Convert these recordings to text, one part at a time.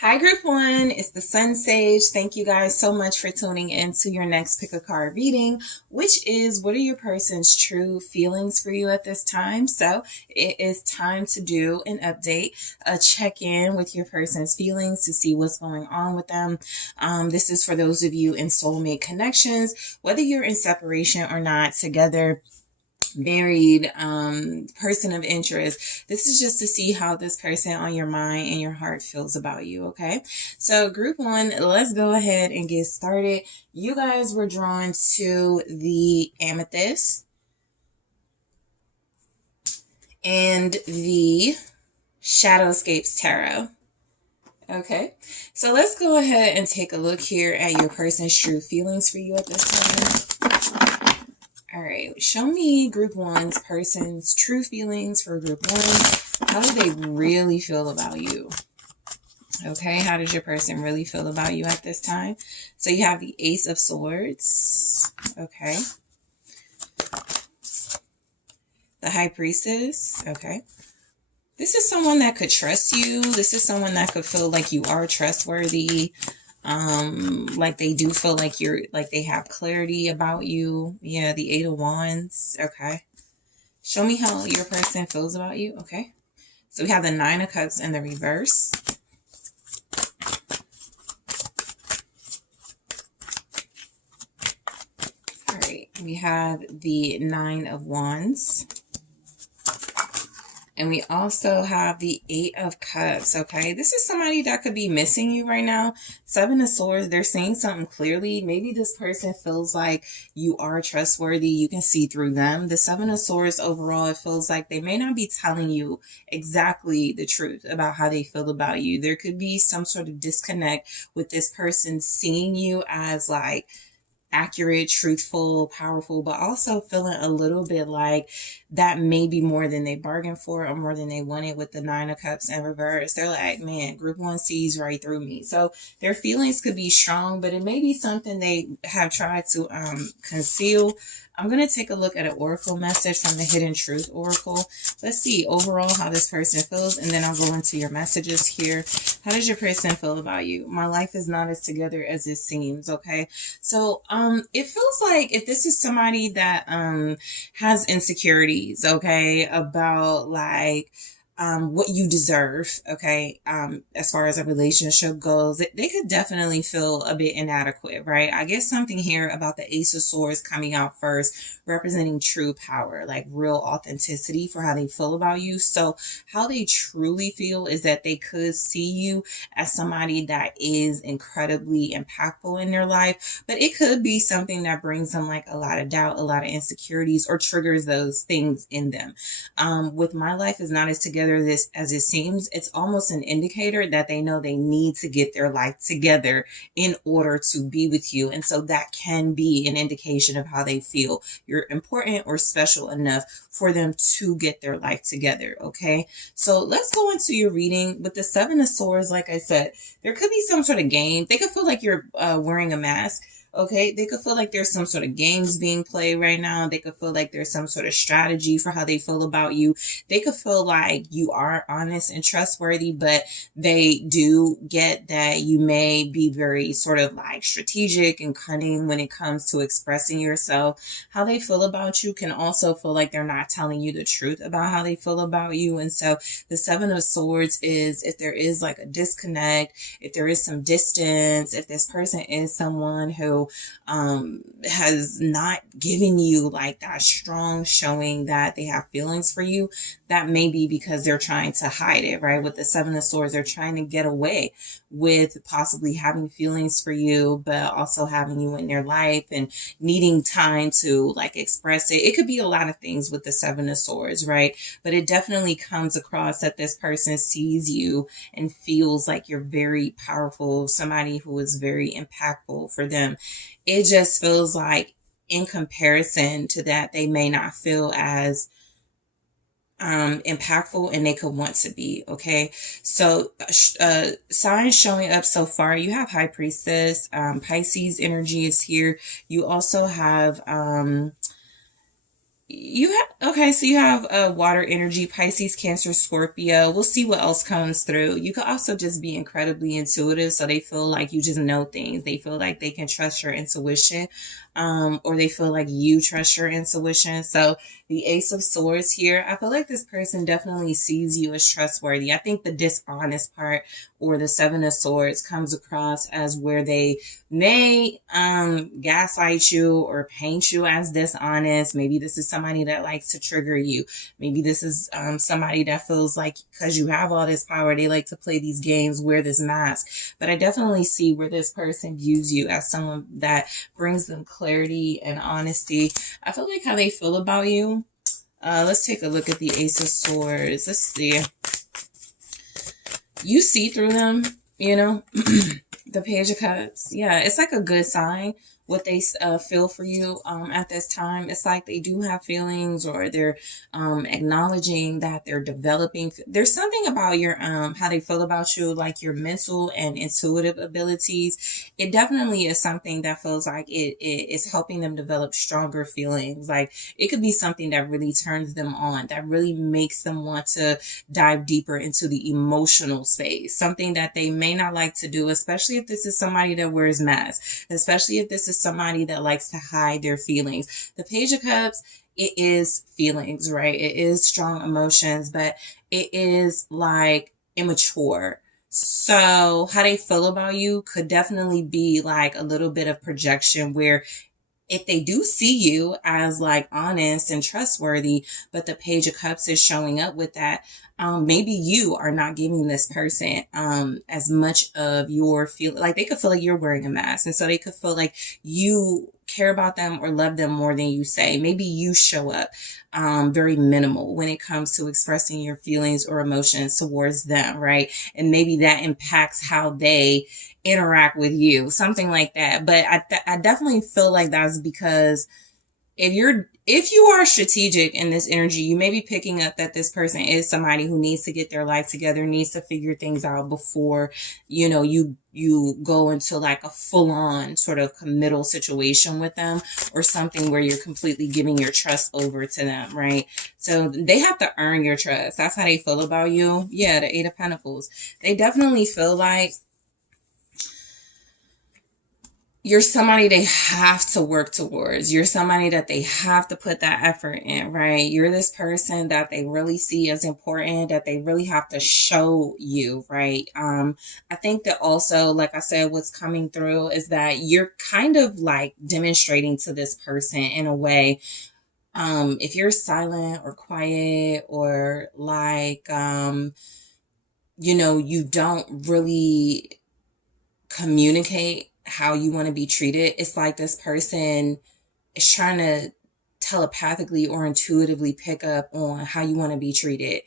Hi, Group One. It's the SunSage. Thank you guys so much for tuning in to your next pick a card reading, which is what are your person's true feelings for you at this time? So it is time to do an update, a check in with your person's feelings to see what's going on with them. This is for those of you in soulmate connections, whether you're in separation or not, together, married, person of interest. This is just to see how this person on your mind and your heart feels about you. Okay, so Group One, let's go ahead and get started. You guys were drawn to the Amethyst and the Shadowscapes Tarot. Okay, so let's go ahead and take a look here at your person's true feelings for you at this time. All right, show me Group One's person's true feelings for Group One. How do they really feel about you? Okay, how does your person really feel about you at this time? So you have the Ace of Swords. Okay. The High Priestess. Okay. This is someone that could trust you. This is someone that could feel like you are trustworthy. Like they do feel like they have clarity about you. Yeah, the Eight of Wands. Okay. Show me how your person feels about you. Okay. So we have the Nine of Cups in the reverse. All right. We have the Nine of Wands. And we also have the Eight of Cups, okay? This is somebody that could be missing you right now. Seven of Swords, they're seeing something clearly. Maybe this person feels like you are trustworthy. You can see through them. The Seven of Swords, overall, it feels like they may not be telling you exactly the truth about how they feel about you. There could be some sort of disconnect with this person seeing you as like accurate, truthful, powerful, but also feeling a little bit like that may be more than they bargained for or more than they wanted with the Nine of Cups in reverse. They're like, man, Group One sees right through me. So their feelings could be strong, but it may be something they have tried to conceal. I'm going to take a look at an oracle message from the Hidden Truth Oracle. Let's see overall how this person feels, and then I'll go into your messages here. How does your person feel about you? My life is not as together as it seems, okay? So it feels like if this is somebody that has insecurities, okay, about like what you deserve, okay, as far as a relationship goes, they could definitely feel a bit inadequate, right? I guess something here about the Ace of Swords coming out first, representing true power, like real authenticity for how they feel about you. So how they truly feel is that they could see you as somebody that is incredibly impactful in their life, but it could be something that brings them like a lot of doubt, a lot of insecurities, or triggers those things in them. With my life is not as together this as it seems, it's almost an indicator that they know they need to get their life together in order to be with you. And so that can be an indication of how they feel. You're important or special enough for them to get their life together. Okay. So let's go into your reading with the Seven of Swords. Like I said, there could be some sort of game. They could feel like you're wearing a mask. Okay, they could feel like there's some sort of games being played right now. They could feel like there's some sort of strategy for how they feel about you. They could feel like you are honest and trustworthy, but they do get that you may be very sort of like strategic and cunning when it comes to expressing yourself. How they feel about you can also feel like they're not telling you the truth about how they feel about you. And so the Seven of Swords is if there is like a disconnect, if there is some distance, if this person is someone who has not given you like that strong showing that they have feelings for you, that may be because they're trying to hide it, right? With the Seven of Swords, they're trying to get away with possibly having feelings for you, but also having you in their life and needing time to like express it. It could be a lot of things with the Seven of Swords, right? But it definitely comes across that this person sees you and feels like you're very powerful, somebody who is very impactful for them. It just feels like in comparison to that, they may not feel as impactful and they could want to be. Okay, so signs showing up so far, you have High Priestess, Pisces energy is here. You also have You have, okay, so you have water energy, Pisces, Cancer, Scorpio. We'll see what else comes through. You could also just be incredibly intuitive, so they feel like you just know things. They feel like they can trust your intuition, or they feel like you trust your intuition. So the Ace of Swords here, I feel like this person definitely sees you as trustworthy. I think the dishonest part, or the Seven of Swords, comes across as where they may gaslight you or paint you as dishonest. Maybe this is somebody that likes to trigger you. Maybe this is somebody that feels like because you have all this power, they like to play these games, wear this mask. But I definitely see where this person views you as someone that brings them clarity and honesty. I feel like how they feel about you. Let's take a look at the Ace of Swords. Let's see. You see through them, you know. The Page of Cups. Yeah, it's like a good sign what they feel for you at this time. It's like they do have feelings, or they're acknowledging that they're developing. There's something about your how they feel about you, like your mental and intuitive abilities. It definitely is something that feels like it is helping them develop stronger feelings. Like it could be something that really turns them on, that really makes them want to dive deeper into the emotional space, something that they may not like to do, especially if this is somebody that wears masks, especially if this is somebody that likes to hide their feelings. The Page of Cups, it is feelings, right? It is strong emotions, but it is like immature. So how they feel about you could definitely be like a little bit of projection, where if they do see you as like honest and trustworthy, but the Page of Cups is showing up with that, maybe you are not giving this person as much of your feel. Like they could feel like you're wearing a mask, and so they could feel like you care about them or love them more than you say. Maybe you show up very minimal when it comes to expressing your feelings or emotions towards them, right? And maybe that impacts how they interact with you, something like that. But I definitely feel like that's because if you are strategic in this energy, you may be picking up that this person is somebody who needs to get their life together, needs to figure things out before, you go into like a full-on sort of committal situation with them, or something where you're completely giving your trust over to them, right? So they have to earn your trust. That's how they feel about you. Yeah, the Eight of Pentacles. They definitely feel like you're somebody they have to work towards. You're somebody that they have to put that effort in, right? You're this person that they really see as important, that they really have to show you, right? I think that also, like I said, what's coming through is that you're kind of like demonstrating to this person in a way, if you're silent or quiet, or like, you don't really communicate how you want to be treated, it's like this person is trying to telepathically or intuitively pick up on how you want to be treated.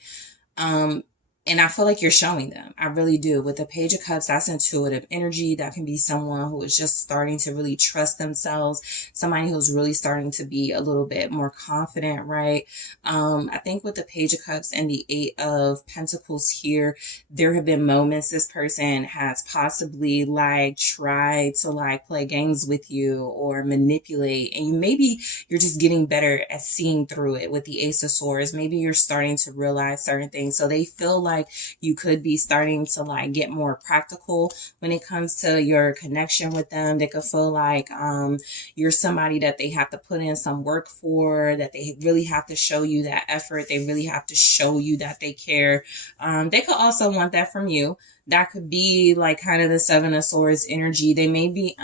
Um, and I feel like you're showing them. I really do. With the Page of Cups, that's intuitive energy. That can be someone who is just starting to really trust themselves, somebody who's really starting to be a little bit more confident, right? I think with the Page of Cups and the Eight of Pentacles here, there have been moments this person has possibly like tried to like play games with you or manipulate, and maybe you're just getting better at seeing through it. With the Ace of Swords, maybe you're starting to realize certain things, so they feel like you could be starting to like get more practical when it comes to your connection with them. They could feel like you're somebody that they have to put in some work for, that they really have to show you that effort, they really have to show you that they care. They could also want that from you. That could be like kind of the Seven of Swords energy. They may be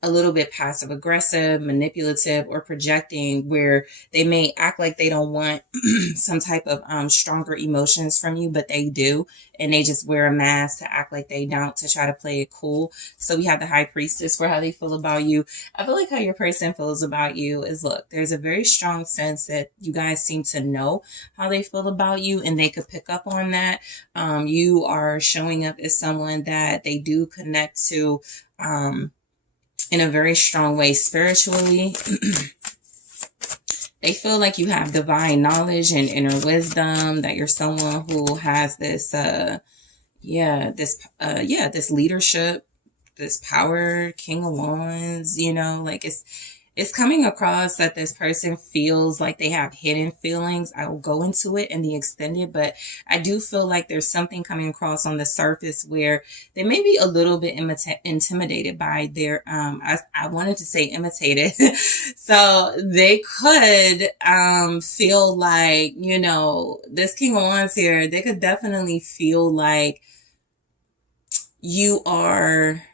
a little bit passive aggressive, manipulative, or projecting, where they may act like they don't want some type of stronger emotions from you, but they do. And they just wear a mask to act like they don't, to try to play it cool. So we have the High Priestess for how they feel about you. I feel like how your person feels about you is, look, there's a very strong sense that you guys seem to know how they feel about you, and they could pick up on that. You are showing up as someone that they do connect to, in a very strong way spiritually. They feel like you have divine knowledge and inner wisdom, that you're someone who has this this leadership, this power, King of Wands, like it's It's coming across that this person feels like they have hidden feelings. I will go into it in the extended, but I do feel like there's something coming across on the surface where they may be a little bit intimidated by their, I wanted to say imitated. So they could feel like, you know, this King of Wands here, they could definitely feel like you are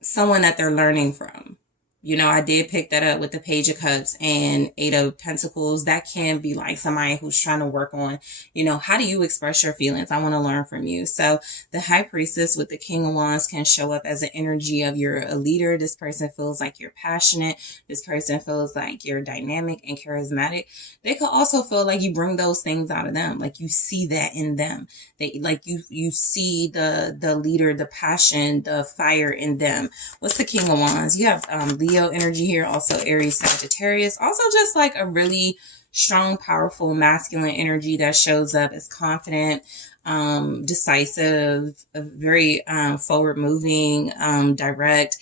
someone that they're learning from. You know, I did pick that up with the Page of Cups and Eight of Pentacles. That can be like somebody who's trying to work on, you know, how do you express your feelings? I want to learn from you. So the High Priestess with the King of Wands can show up as an energy of you're a leader. This person feels like you're passionate. This person feels like you're dynamic and charismatic. They could also feel like you bring those things out of them. Like you see that in them. They like you see the leader, the passion, the fire in them. What's the King of Wands? You have Leo energy here, also Aries, Sagittarius, also just like a really strong, powerful, masculine energy that shows up as confident, decisive, very forward moving, direct,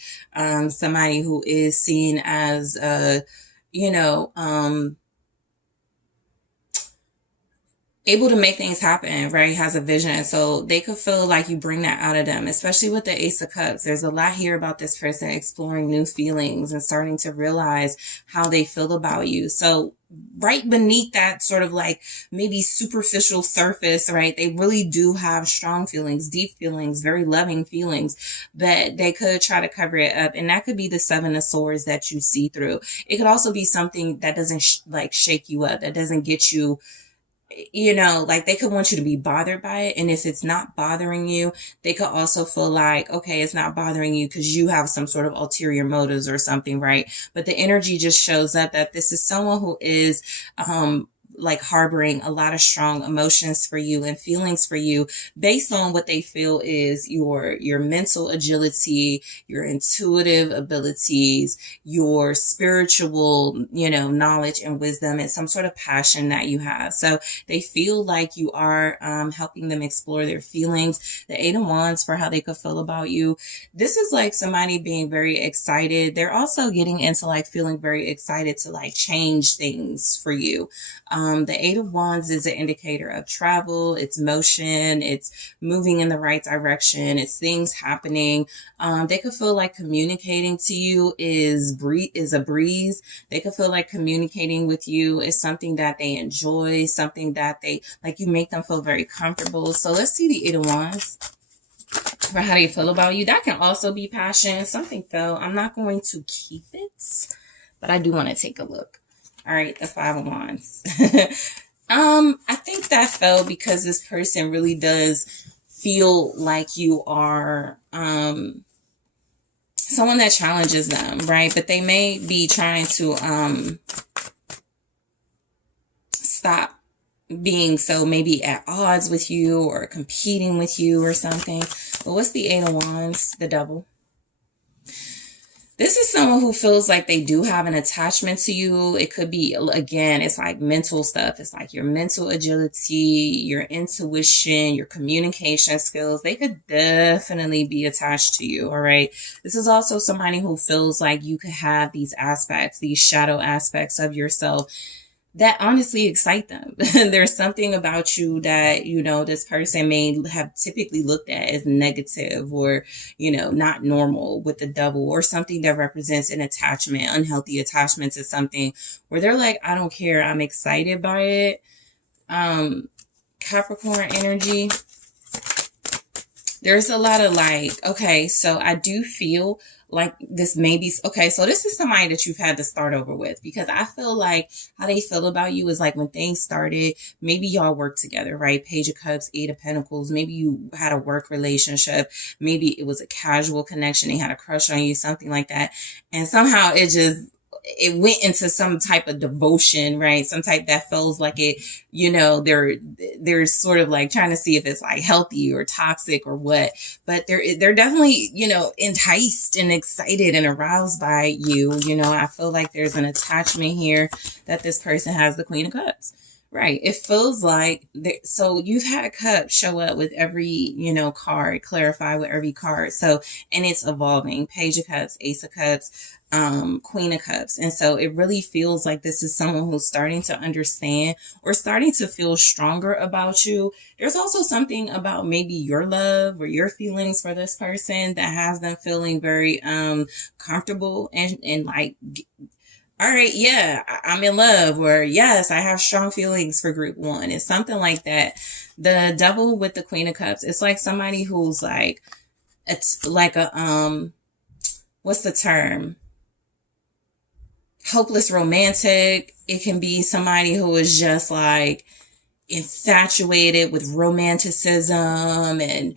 somebody who is seen as you know, able to make things happen, right? Has a vision. So they could feel like you bring that out of them, especially with the Ace of Cups. There's a lot here about this person exploring new feelings and starting to realize how they feel about you. So right beneath that sort of like maybe superficial surface, right? They really do have strong feelings, deep feelings, very loving feelings, but they could try to cover it up. And that could be the Seven of Swords that you see through. It could also be something that doesn't like shake you up, that doesn't get you, you know, like they could want you to be bothered by it. And if it's not bothering you, they could also feel like, okay, it's not bothering you because you have some sort of ulterior motives or something, right? But the energy just shows up that this is someone who is, like harboring a lot of strong emotions for you and feelings for you based on what they feel is your mental agility, your intuitive abilities, your spiritual, you know, knowledge and wisdom and some sort of passion that you have. So they feel like you are helping them explore their feelings. The Eight of Wands for how they could feel about you. This is like somebody being very excited. They're also getting into like feeling very excited to like change things for you. The Eight of Wands is an indicator of travel, it's motion, it's moving in the right direction, it's things happening. They could feel like communicating to you is a breeze. They could feel like communicating with you is something that they enjoy, something that they like, you make them feel very comfortable. So let's see the Eight of Wands for how they feel about you. That can also be passion. Something fell. I'm not going to keep it, but I do want to take a look. All right, the Five of Wands. I think that fell because this person really does feel like you are someone that challenges them, right? But they may be trying to stop being so maybe at odds with you or competing with you or something. But what's the Eight of Wands? The Devil. This is someone who feels like they do have an attachment to you. It could be, again, it's like mental stuff. It's like your mental agility, your intuition, your communication skills. They could definitely be attached to you, all right? This is also somebody who feels like you could have these aspects, these shadow aspects of yourself that honestly excite them. There's something about you that, you know, this person may have typically looked at as negative or, you know, not normal with the Devil, or something that represents an attachment, unhealthy attachment to something where they're like, I don't care, I'm excited by it. Capricorn energy. There's a lot of like, okay, so I do feel like this may be, okay, so this is somebody that you've had to start over with, because I feel like how they feel about you is like when things started, maybe y'all worked together, right? Page of Cups, Eight of Pentacles, maybe you had a work relationship, maybe it was a casual connection, they had a crush on you, something like that, and somehow it went into some type of devotion, right? Some type that feels like it, you know, they're sort of like trying to see if it's like healthy or toxic or what, but they're definitely, you know, enticed and excited and aroused by you. You know, I feel like there's an attachment here that this person has, the Queen of Cups, Right. It feels like so you've had cups show up with every, card, clarify with every card. So, and it's evolving. Page of Cups, Ace of Cups, Queen of Cups. And so it really feels like this is someone who's starting to understand or starting to feel stronger about you. There's also something about maybe your love or your feelings for this person that has them feeling very comfortable and like, all right, yeah, I'm in love, or yes, I have strong feelings for group one. It's something like that. The Devil with the Queen of Cups, it's like somebody who's like, it's like a, what's the term? Hopeless romantic. It can be somebody who is just like, infatuated with romanticism and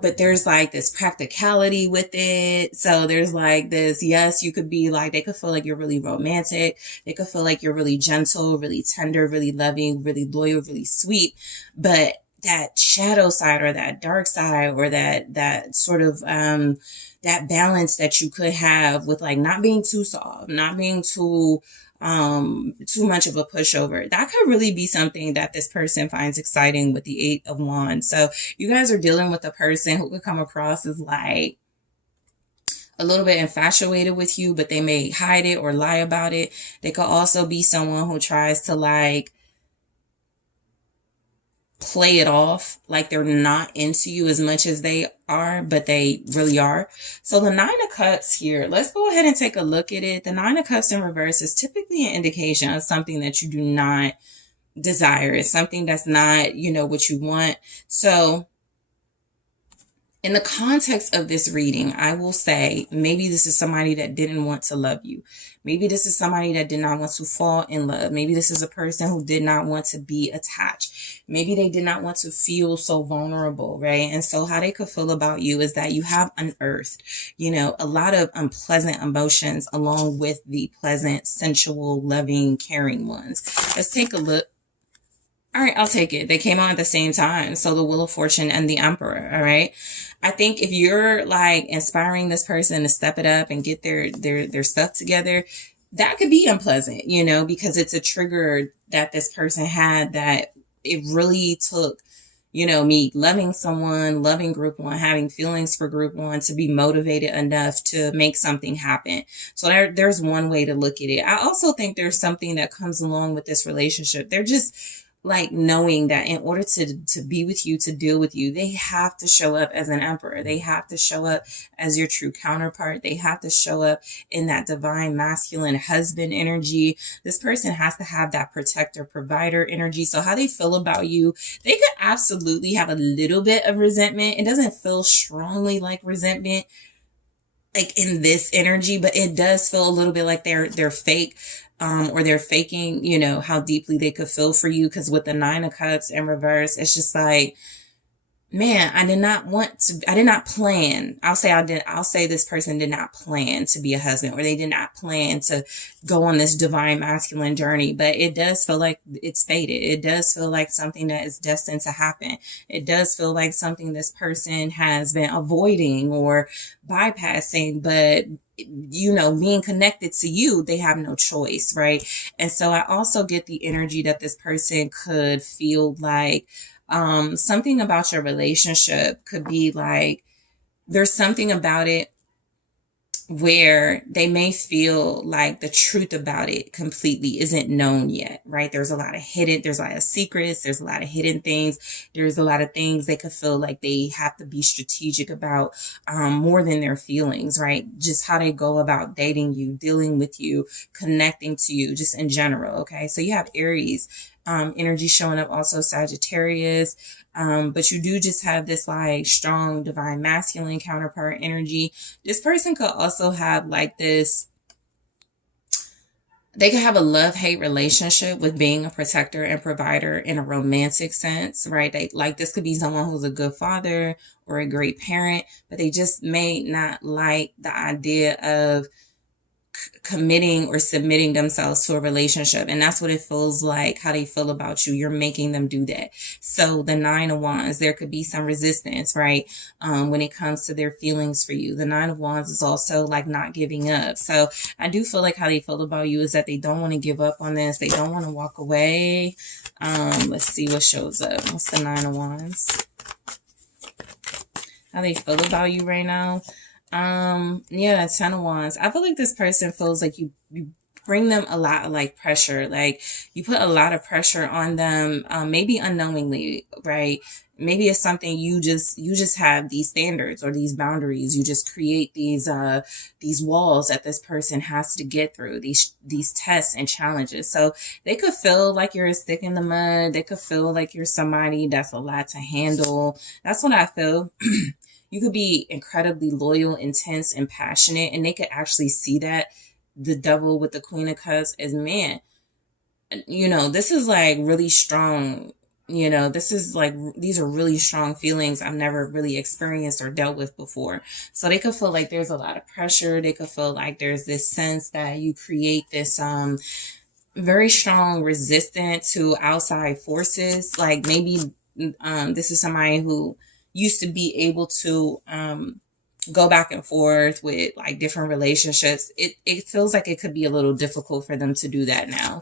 but there's like this practicality with it. So there's like this, yes, you could be like, they could feel like you're really romantic, they could feel like you're really gentle, really tender, really loving, really loyal, really sweet, but that shadow side or that dark side or that sort of that balance that you could have with like not being too soft, not being too much of a pushover, that could really be something that this person finds exciting with the Eight of Wands. So you guys are dealing with a person who could come across as like a little bit infatuated with you, but they may hide it or lie about it. They could also be someone who tries to like play it off like they're not into you as much as they are, but they really are. So the Nine of Cups here, let's go ahead and take a look at it. The Nine of Cups in reverse is typically an indication of something that you do not desire. It's something that's not, what you want. So in the context of this reading, I will say maybe this is somebody that didn't want to love you. Maybe this is somebody that did not want to fall in love. Maybe this is a person who did not want to be attached. Maybe they did not want to feel so vulnerable, right? And so how they could feel about you is that you have unearthed, a lot of unpleasant emotions along with the pleasant, sensual, loving, caring ones. Let's take a look. All right, I'll take it. They came on at the same time. So the Wheel of Fortune and the Emperor. All right. I think if you're like inspiring this person to step it up and get their stuff together, that could be unpleasant, because it's a trigger that this person had that it really took, me loving someone, loving group one, having feelings for group one to be motivated enough to make something happen. So there's one way to look at it. I also think there's something that comes along with this relationship. They're just like knowing that in order to be with you, to deal with you, they have to show up as an emperor. They have to show up as your true counterpart. They have to show up in that divine masculine husband energy. This person has to have that protector provider energy. So how they feel about you, they could absolutely have a little bit of resentment. It doesn't feel strongly like resentment like in this energy, but it does feel a little bit like they're fake. Or they're faking, how deeply they could feel for you. Because with the Nine of Cups in reverse, it's just like, man, I did not plan. I'll say this person did not plan to be a husband, or they did not plan to go on this divine masculine journey, but it does feel like it's fated. It does feel like something that is destined to happen. It does feel like something this person has been avoiding or bypassing, but being connected to you, they have no choice, right? And so I also get the energy that this person could feel like something about your relationship could be like, there's something about it where they may feel like the truth about it completely isn't known yet, right? There's a lot of secrets, there's a lot of hidden things, there's a lot of things they could feel like they have to be strategic about, more than their feelings, right? Just how they go about dating you, dealing with you, connecting to you, just in general, okay? So you have Aries energy showing up, also Sagittarius, but you do just have this like strong divine masculine counterpart energy. This person could also have like this, they could have a love-hate relationship with being a protector and provider in a romantic sense, right? They like, this could be someone who's a good father or a great parent, but they just may not like the idea of committing or submitting themselves to a relationship. And that's what it feels like, how they feel about you. You're making them do that. So the 9 of Wands, there could be some resistance, right? When it comes to their feelings for you. The 9 of Wands is also like not giving up. So I do feel like how they feel about you is that they don't want to give up on this. They don't want to walk away. Let's see what shows up. What's the 9 of Wands? How they feel about you right now? Yeah, 10 of Wands. I feel like this person feels like you bring them a lot of like pressure. Like you put a lot of pressure on them, maybe unknowingly, right? Maybe it's something you just have these standards or these boundaries. You just create these walls that this person has to get through, these tests and challenges. So they could feel like you're a stick in the mud. They could feel like you're somebody that's a lot to handle. That's what I feel. You could be incredibly loyal, intense, and passionate, and they could actually see that. The Devil with the Queen of Cups as, man, you know, this is like really strong. You know, this is like, these are really strong feelings I've never really experienced or dealt with before. So they could feel like there's a lot of pressure. They could feel like there's this sense that you create this very strong resistance to outside forces. Like maybe this is somebody who used to be able to go back and forth with like different relationships. It feels like it could be a little difficult for them to do that now.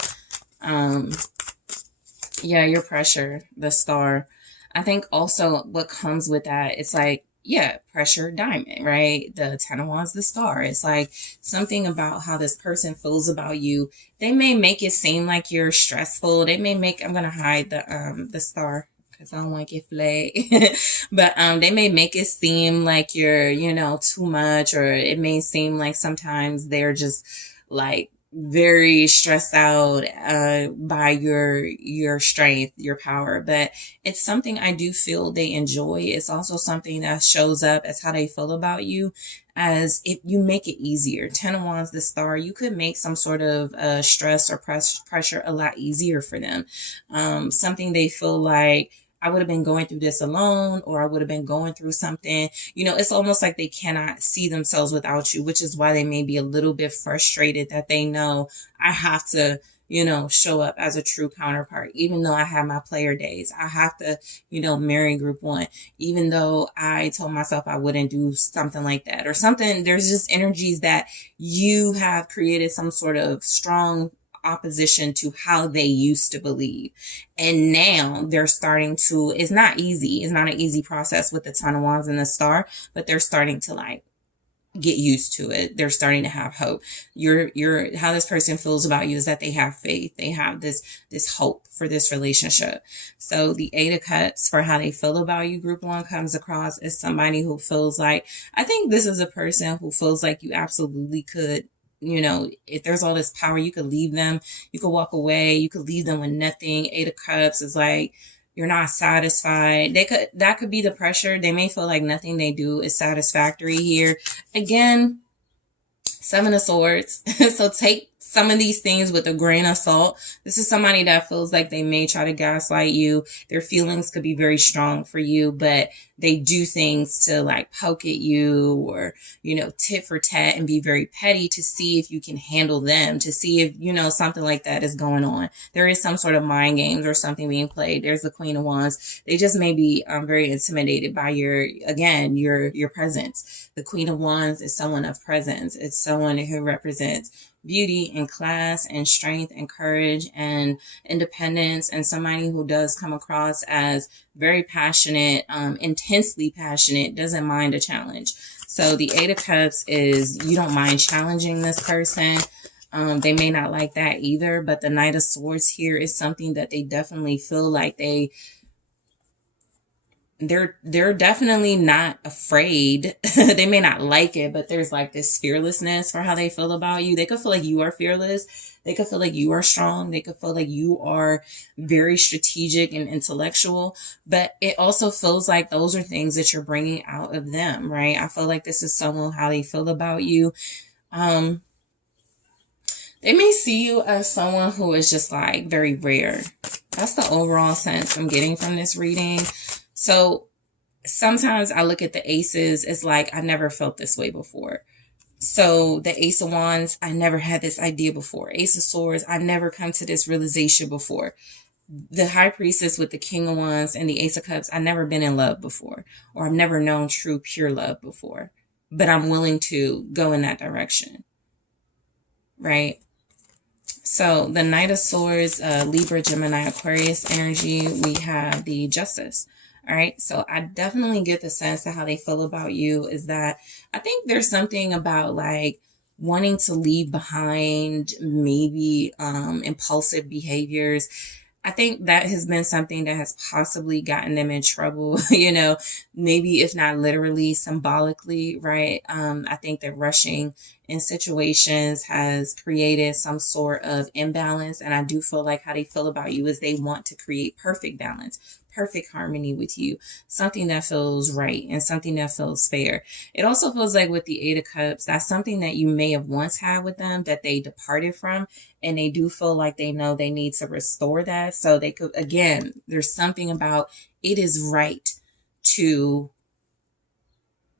Yeah, your pressure, the Star. I think also what comes with that, it's like, yeah, pressure, Diamond, right? The 10 of Wands, the Star. It's like something about how this person feels about you. They may make it seem like you're stressful. They may make, I'm going to hide the Star because I don't want to get flagged. But they may make it seem like you're, you know, too much, or it may seem like sometimes they're just like very stressed out by your strength, your power. But it's something I do feel they enjoy. It's also something that shows up as how they feel about you, as if you make it easier. 10 of Wands, the Star, you could make some sort of stress or pressure a lot easier for them. Something they feel like, I would have been going through this alone, or I would have been going through something. You know, it's almost like they cannot see themselves without you, which is why they may be a little bit frustrated that they know I have to, you know, show up as a true counterpart. Even though I have my player days, I have to, you know, marry group 1, even though I told myself I wouldn't do something like that or something. There's just energies that you have created some sort of strong opposition to how they used to believe. And now they're starting to, it's not easy. It's not an easy process with the 10 of Wands and the Star, but they're starting to like get used to it. They're starting to have hope. How this person feels about you is that they have faith. They have this hope for this relationship. So the 8 of Cups, for how they feel about you, group 1, comes across as somebody who feels like, I think this is a person who feels like you absolutely could, you know, if there's all this power, you could leave them, you could walk away, you could leave them with nothing. 8 of Cups is like, you're not satisfied. That could be the pressure. They may feel like nothing they do is satisfactory here. Again, 7 of Swords. So take some of these things with a grain of salt. This is somebody that feels like they may try to gaslight you. Their feelings could be very strong for you, but they do things to like poke at you, or, you know, tit for tat, and be very petty to see if you can handle them, to see if, you know, something like that is going on. There is some sort of mind games or something being played. There's the Queen of Wands. They just may be very intimidated by your presence. The Queen of Wands is someone of presence. It's someone who represents beauty and class and strength and courage and independence, and somebody who does come across as very passionate, intensely passionate, doesn't mind a challenge. So the 8 of Cups is, you don't mind challenging this person. They may not like that either, but the Knight of Swords here is something that they definitely feel like they're definitely not afraid. They may not like it, but there's like this fearlessness for how they feel about you. They could feel like you are fearless. They could feel like you are strong. They could feel like you are very strategic and intellectual, but it also feels like those are things that you're bringing out of them, right? I feel like this is someone, how they feel about you. They may see you as someone who is just like very rare. That's the overall sense I'm getting from this reading. So sometimes I look at the aces, it's like, I never felt this way before. So the Ace of Wands, I never had this idea before. Ace of Swords, I never come to this realization before. The High Priestess with the King of Wands and the Ace of Cups, I've never been in love before, or I've never known true, pure love before, but I'm willing to go in that direction, right? So the Knight of Swords, Libra, Gemini, Aquarius energy, we have the Justice. All right. So I definitely get the sense that how they feel about you is that I think there's something about like wanting to leave behind maybe impulsive behaviors. I think that has been something that has possibly gotten them in trouble, you know, maybe if not literally, symbolically, right? I think that rushing in situations has created some sort of imbalance. And I do feel like how they feel about you is they want to create perfect balance, perfect harmony with you, something that feels right and something that feels fair. It also feels like with the Eight of Cups, that's something that you may have once had with them that they departed from, and they do feel like they know they need to restore that. So they could, again, there's something about it is right to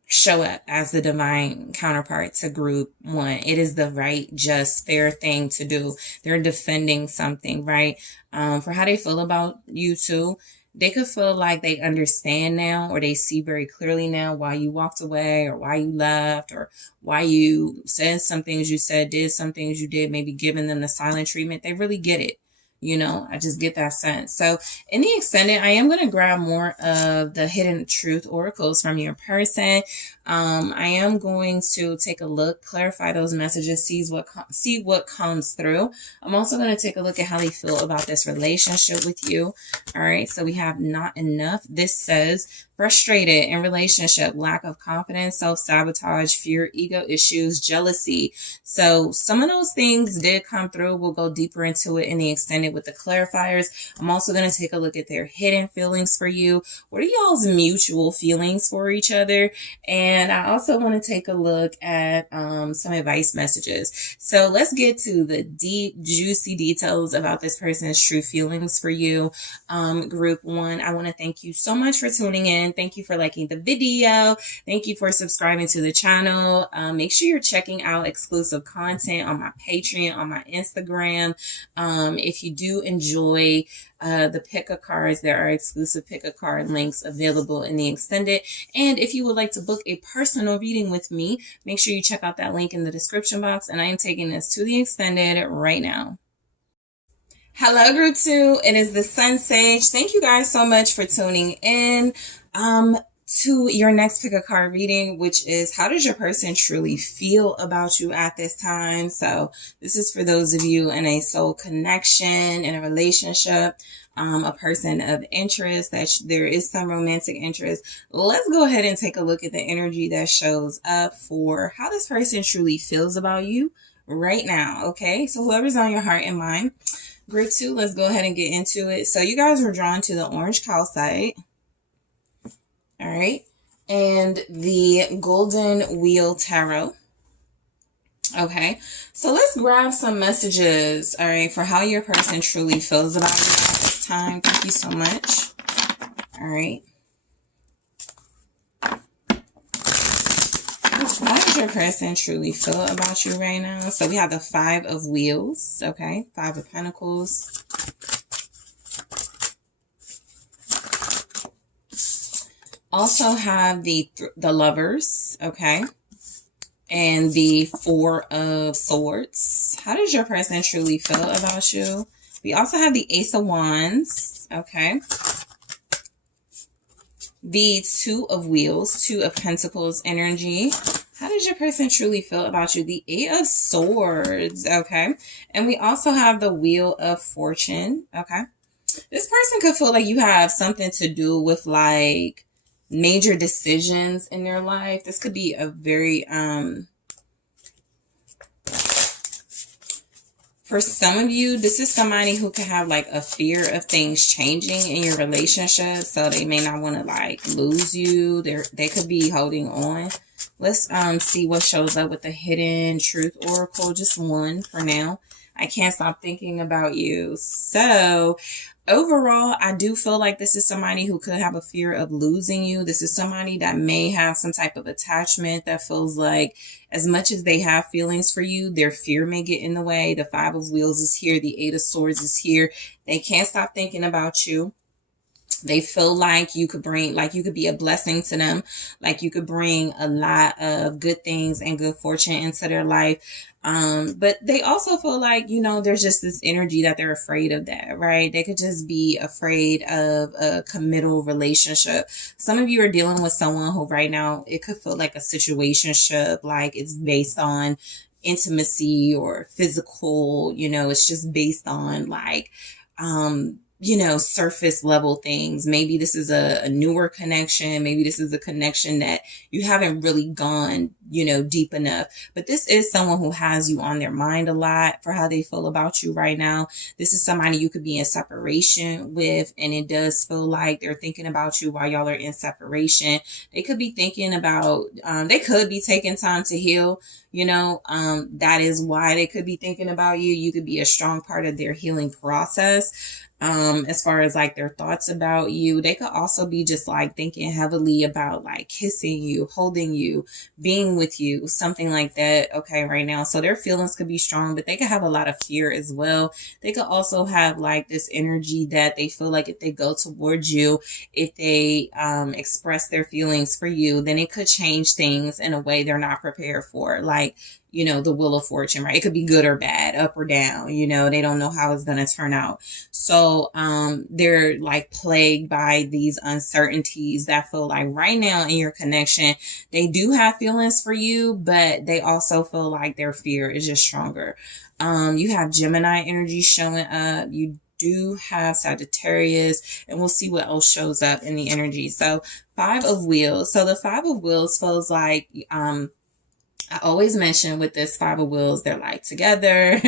show up as the divine counterpart to group one. It is the right, just, fair thing to do. They're defending something, right? For how they feel about you too. They could feel like they understand now, or they see very clearly now why you walked away, or why you left, or why you said some things you said, did some things you did, maybe giving them the silent treatment. They really get it. You know, I just get that sense. So in the extended, I am going to grab more of the hidden truth oracles from your person. I am going to take a look, clarify those messages, see what comes through. I'm also going to take a look at how they feel about this relationship with you. All right. So we have not enough. This says frustrated in relationship, lack of confidence, self-sabotage, fear, ego issues, jealousy. So some of those things did come through. We'll go deeper into it in the extended with the clarifiers. I'm also going to take a look at their hidden feelings for you. What are y'all's mutual feelings for each other? And I also want to take a look at some advice messages. So let's get to the deep, juicy details about this person's true feelings for you. Group one, I want to thank you so much for tuning in. Thank you for liking the video. Thank you for subscribing to the channel. Make sure you're checking out exclusive content on my Patreon, on my Instagram. If you do enjoy the pick-a-cards, there are exclusive pick-a-card links available in the extended. And if you would like to book a personal reading with me, make sure you check out that link in the description box. And I am taking this to the extended right now. Hello, group two. It is the SunSage. Thank you guys so much for tuning in to your next pick a card reading, which is how does your person truly feel about you at this time? So this is for those of you in a soul connection, in a relationship, a person of interest, that there is some romantic interest. Let's go ahead and take a look at the energy that shows up for how this person truly feels about you right now. Okay, so whoever's on your heart and mind. Group two, let's go ahead and get into it. So you guys were drawn to the orange calcite. All right. And the golden wheel tarot. Okay. So let's grab some messages, all right, for how your person truly feels about you at this time. Thank you so much. All right. How does your person truly feel about you right now? So we have the Five of Wheels, okay? Five of Pentacles. Also have the Lovers, okay? And the Four of Swords. How does your person truly feel about you? We also have the Ace of Wands, okay? The Two of Wheels, Two of Pentacles energy. How does your person truly feel about you? The Eight of Swords, okay? And we also have the Wheel of Fortune, okay? This person could feel like you have something to do with like major decisions in their life. This could be a very, for some of you, this is somebody who could have like a fear of things changing in your relationship. So they may not want to like lose you. They could be holding on. Let's see what shows up with the hidden truth oracle. Just one for now. I can't stop thinking about you. So Overall, I do feel like this is somebody who could have a fear of losing you. This is somebody that may have some type of attachment that feels like as much as they have feelings for you, their fear may get in the way. The Five of Wheels is here. The Eight of Swords is here. They can't stop thinking about you. They feel like you could bring, like you could be a blessing to them, like you could bring a lot of good things and good fortune into their life. But they also feel like, you know, there's just this energy that they're afraid of that, right? They could just be afraid of a committal relationship. Some of you are dealing with someone who right now, it could feel like a situationship, like it's based on intimacy or physical, you know, it's just based on like, you know, surface level things. Maybe this is a newer connection. Maybe this is a connection that you haven't really gone, you know, deep enough. But this is someone who has you on their mind a lot for how they feel about you right now. This is somebody you could be in separation with, and it does feel like they're thinking about you while y'all are in separation. They could be thinking about, they could be taking time to heal. You know, that is why they could be thinking about you. You could be a strong part of their healing process. As far as like their thoughts about you, they could also be just like thinking heavily about like kissing you, holding you, being with you, something like that. Okay, right now. So their feelings could be strong, but they could have a lot of fear as well. They could also have like this energy that they feel like if they go towards you, if they express their feelings for you, then it could change things in a way they're not prepared for. Like, you know, the Wheel of Fortune, right? It could be good or bad, up or down, you know, they don't know how it's going to turn out. So, they're like plagued by these uncertainties that feel like right now in your connection, they do have feelings for you, but they also feel like their fear is just stronger. You have Gemini energy showing up. You do have Sagittarius, and we'll see what else shows up in the energy. So Five of Wheels. So the Five of Wheels feels like, I always mention with this Five of Wheels, they're like together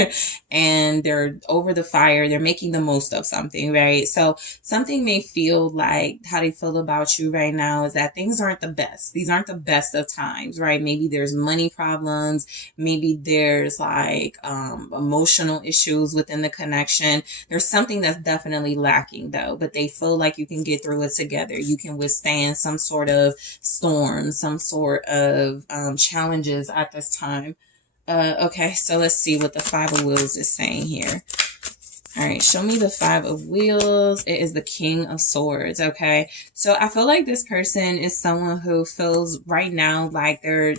and they're over the fire. They're making the most of something, right? So something may feel like how they feel about you right now is that things aren't the best. These aren't the best of times, right? Maybe there's money problems. Maybe there's like emotional issues within the connection. There's something that's definitely lacking though, but they feel like you can get through it together. You can withstand some sort of storm, some sort of challenges at this time. Okay, so let's see what the Five of Wheels is saying here. All right, show me the Five of Wheels. It is the King of Swords, okay? So I feel like this person is someone who feels right now like they're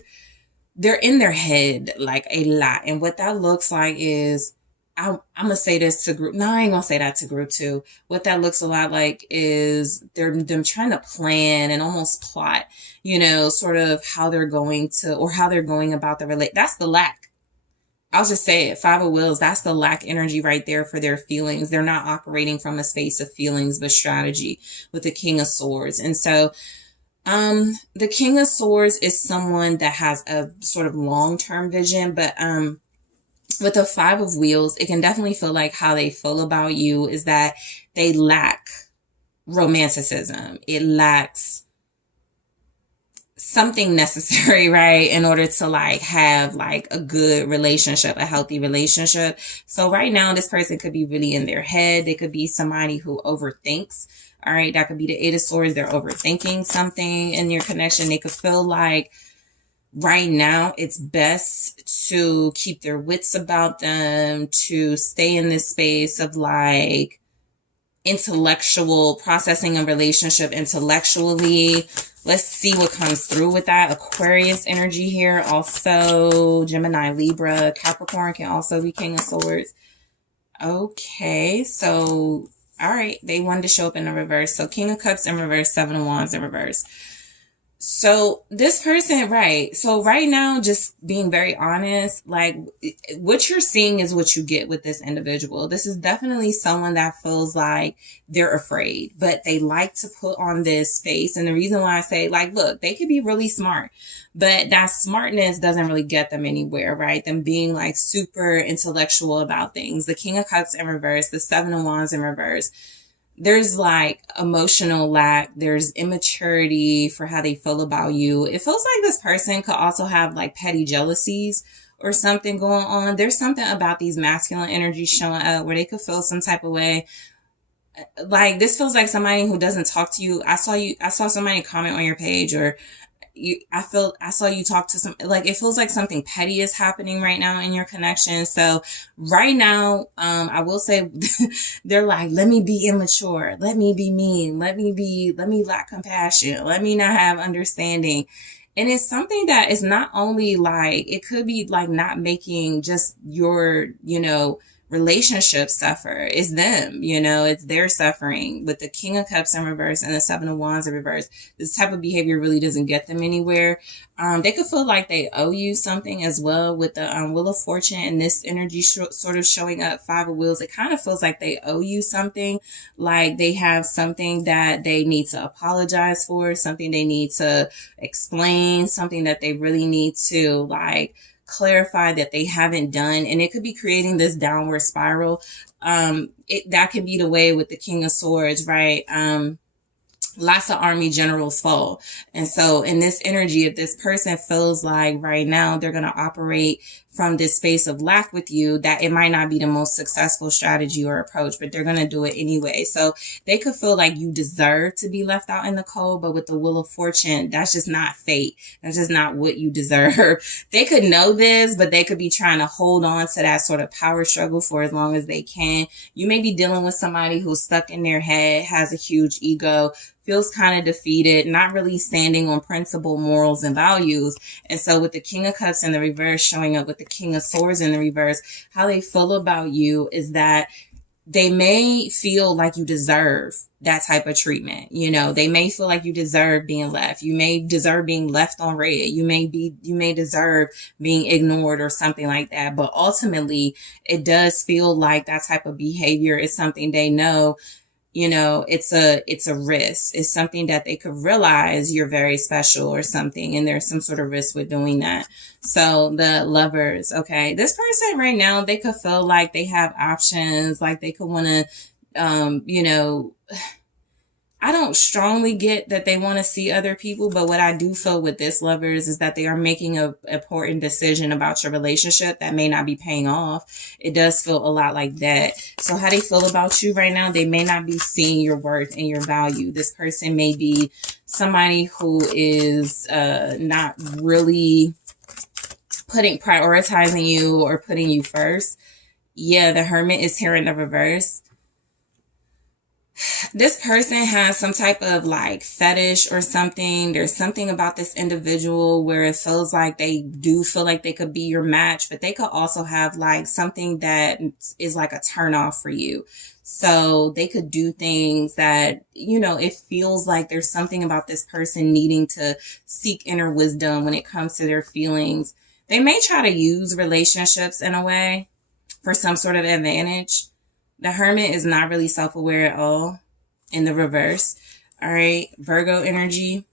in their head like a lot. And what that looks like is, I'm going to say this to group. No, I ain't going to say that to group two. What that looks a lot like is them trying to plan and almost plot, you know, sort of how they're going to, or how they're going about the relate. That's the lack. I'll just say it. Five of Wheels. That's the lack energy right there for their feelings. They're not operating from a space of feelings, but strategy with the King of Swords. And so, the King of Swords is someone that has a sort of long-term vision, but, with the Five of Wheels, it can definitely feel like how they feel about you is that they lack romanticism. It lacks something necessary, right? In order to like have like a good relationship, a healthy relationship. So right now, this person could be really in their head. They could be somebody who overthinks. All right. That could be the Eight of Swords. They're overthinking something in your connection. They could feel like right now it's best to keep their wits about them, to stay in this space of like intellectual processing a relationship intellectually. Let's see what comes through with that. Aquarius energy here. Also Gemini, Libra, Capricorn can also be King of Swords. Okay, so all right, they wanted to show up in the reverse. So King of Cups in reverse, Seven of Wands in reverse. So this person, right. So right now, just being very honest, like what you're seeing is what you get with this individual. This is definitely someone that feels like they're afraid, but they like to put on this face. And the reason why I say like, look, they could be really smart, but that smartness doesn't really get them anywhere, right? Them being like super intellectual about things. The King of Cups in reverse, the Seven of Wands in reverse. There's like emotional lack. There's immaturity for how they feel about you. It feels like this person could also have like petty jealousies or something going on. There's something about these masculine energies showing up where they could feel some type of way Like, this feels like somebody who doesn't talk to you. I saw somebody comment on your page, or I saw you talk to some, like, it feels like something petty is happening right now in your connection. So right now, I will say they're like, let me be immature, let me be mean, let me lack compassion, let me not have understanding. And it's something that is not only like, it could be like not making just your, relationships suffer. It's them, it's their suffering. With the King of Cups in reverse and the Seven of Wands in reverse, this type of behavior really doesn't get them anywhere. They could feel like they owe you something as well. With the Wheel of Fortune and this energy sort of showing up, Five of Wheels, it kind of feels like they owe you something, like they have something that they need to apologize for, something they need to explain, something that they really need to, like, clarify that they haven't done. And it could be creating this downward spiral. That could be the way with the King of Swords, right? Lots of army generals fall. And so in this energy, if this person feels like right now they're going to operate from this space of lack with you, that it might not be the most successful strategy or approach, but they're going to do it anyway. So they could feel like you deserve to be left out in the cold, but with the Wheel of Fortune, that's just not fate. That's just not what you deserve. They could know this, but they could be trying to hold on to that sort of power struggle for as long as they can. You may be dealing with somebody who's stuck in their head, has a huge ego, feels kind of defeated, not really standing on principle, morals, and values. And so with the King of Cups in the reverse showing up with the King of Swords in the reverse, how they feel about you is that they may feel like you deserve that type of treatment. They may feel like you deserve being left. You may deserve being left on red. You may deserve being ignored or something like that. But ultimately, it does feel like that type of behavior is something they know. It's a risk. It's something that they could realize you're very special or something. And there's some sort of risk with doing that. So the Lovers, okay, this person right now, they could feel like they have options, like they could want to, I don't strongly get that they want to see other people, but what I do feel with this Lovers is that they are making an important decision about your relationship that may not be paying off. It does feel a lot like that. So how they feel about you right now, they may not be seeing your worth and your value. This person may be somebody who is not really prioritizing you or putting you first. Yeah, the Hermit is here in the reverse. This person has some type of like fetish or something. There's something about this individual where it feels like they do feel like they could be your match, but they could also have like something that is like a turn off for you. So they could do things that, it feels like there's something about this person needing to seek inner wisdom when it comes to their feelings. They may try to use relationships in a way for some sort of advantage. The Hermit is not really self-aware at all in the reverse. All right. Virgo energy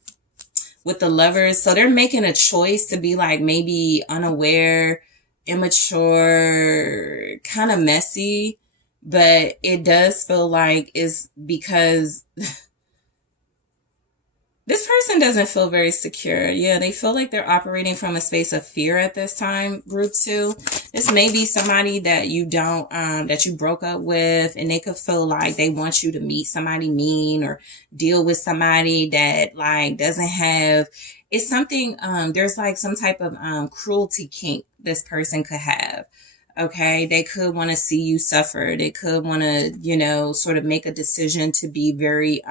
with the Lovers. So they're making a choice to be like maybe unaware, immature, kind of messy. But it does feel like it's because this person doesn't feel very secure. Yeah, they feel like they're operating from a space of fear at this time, group 2. This may be somebody that you don't, that you broke up with, and they could feel like they want you to meet somebody mean or deal with somebody that like doesn't have, it's something, there's like some type of cruelty kink this person could have. Okay, they could want to see you suffer. They could want to, sort of make a decision to be very,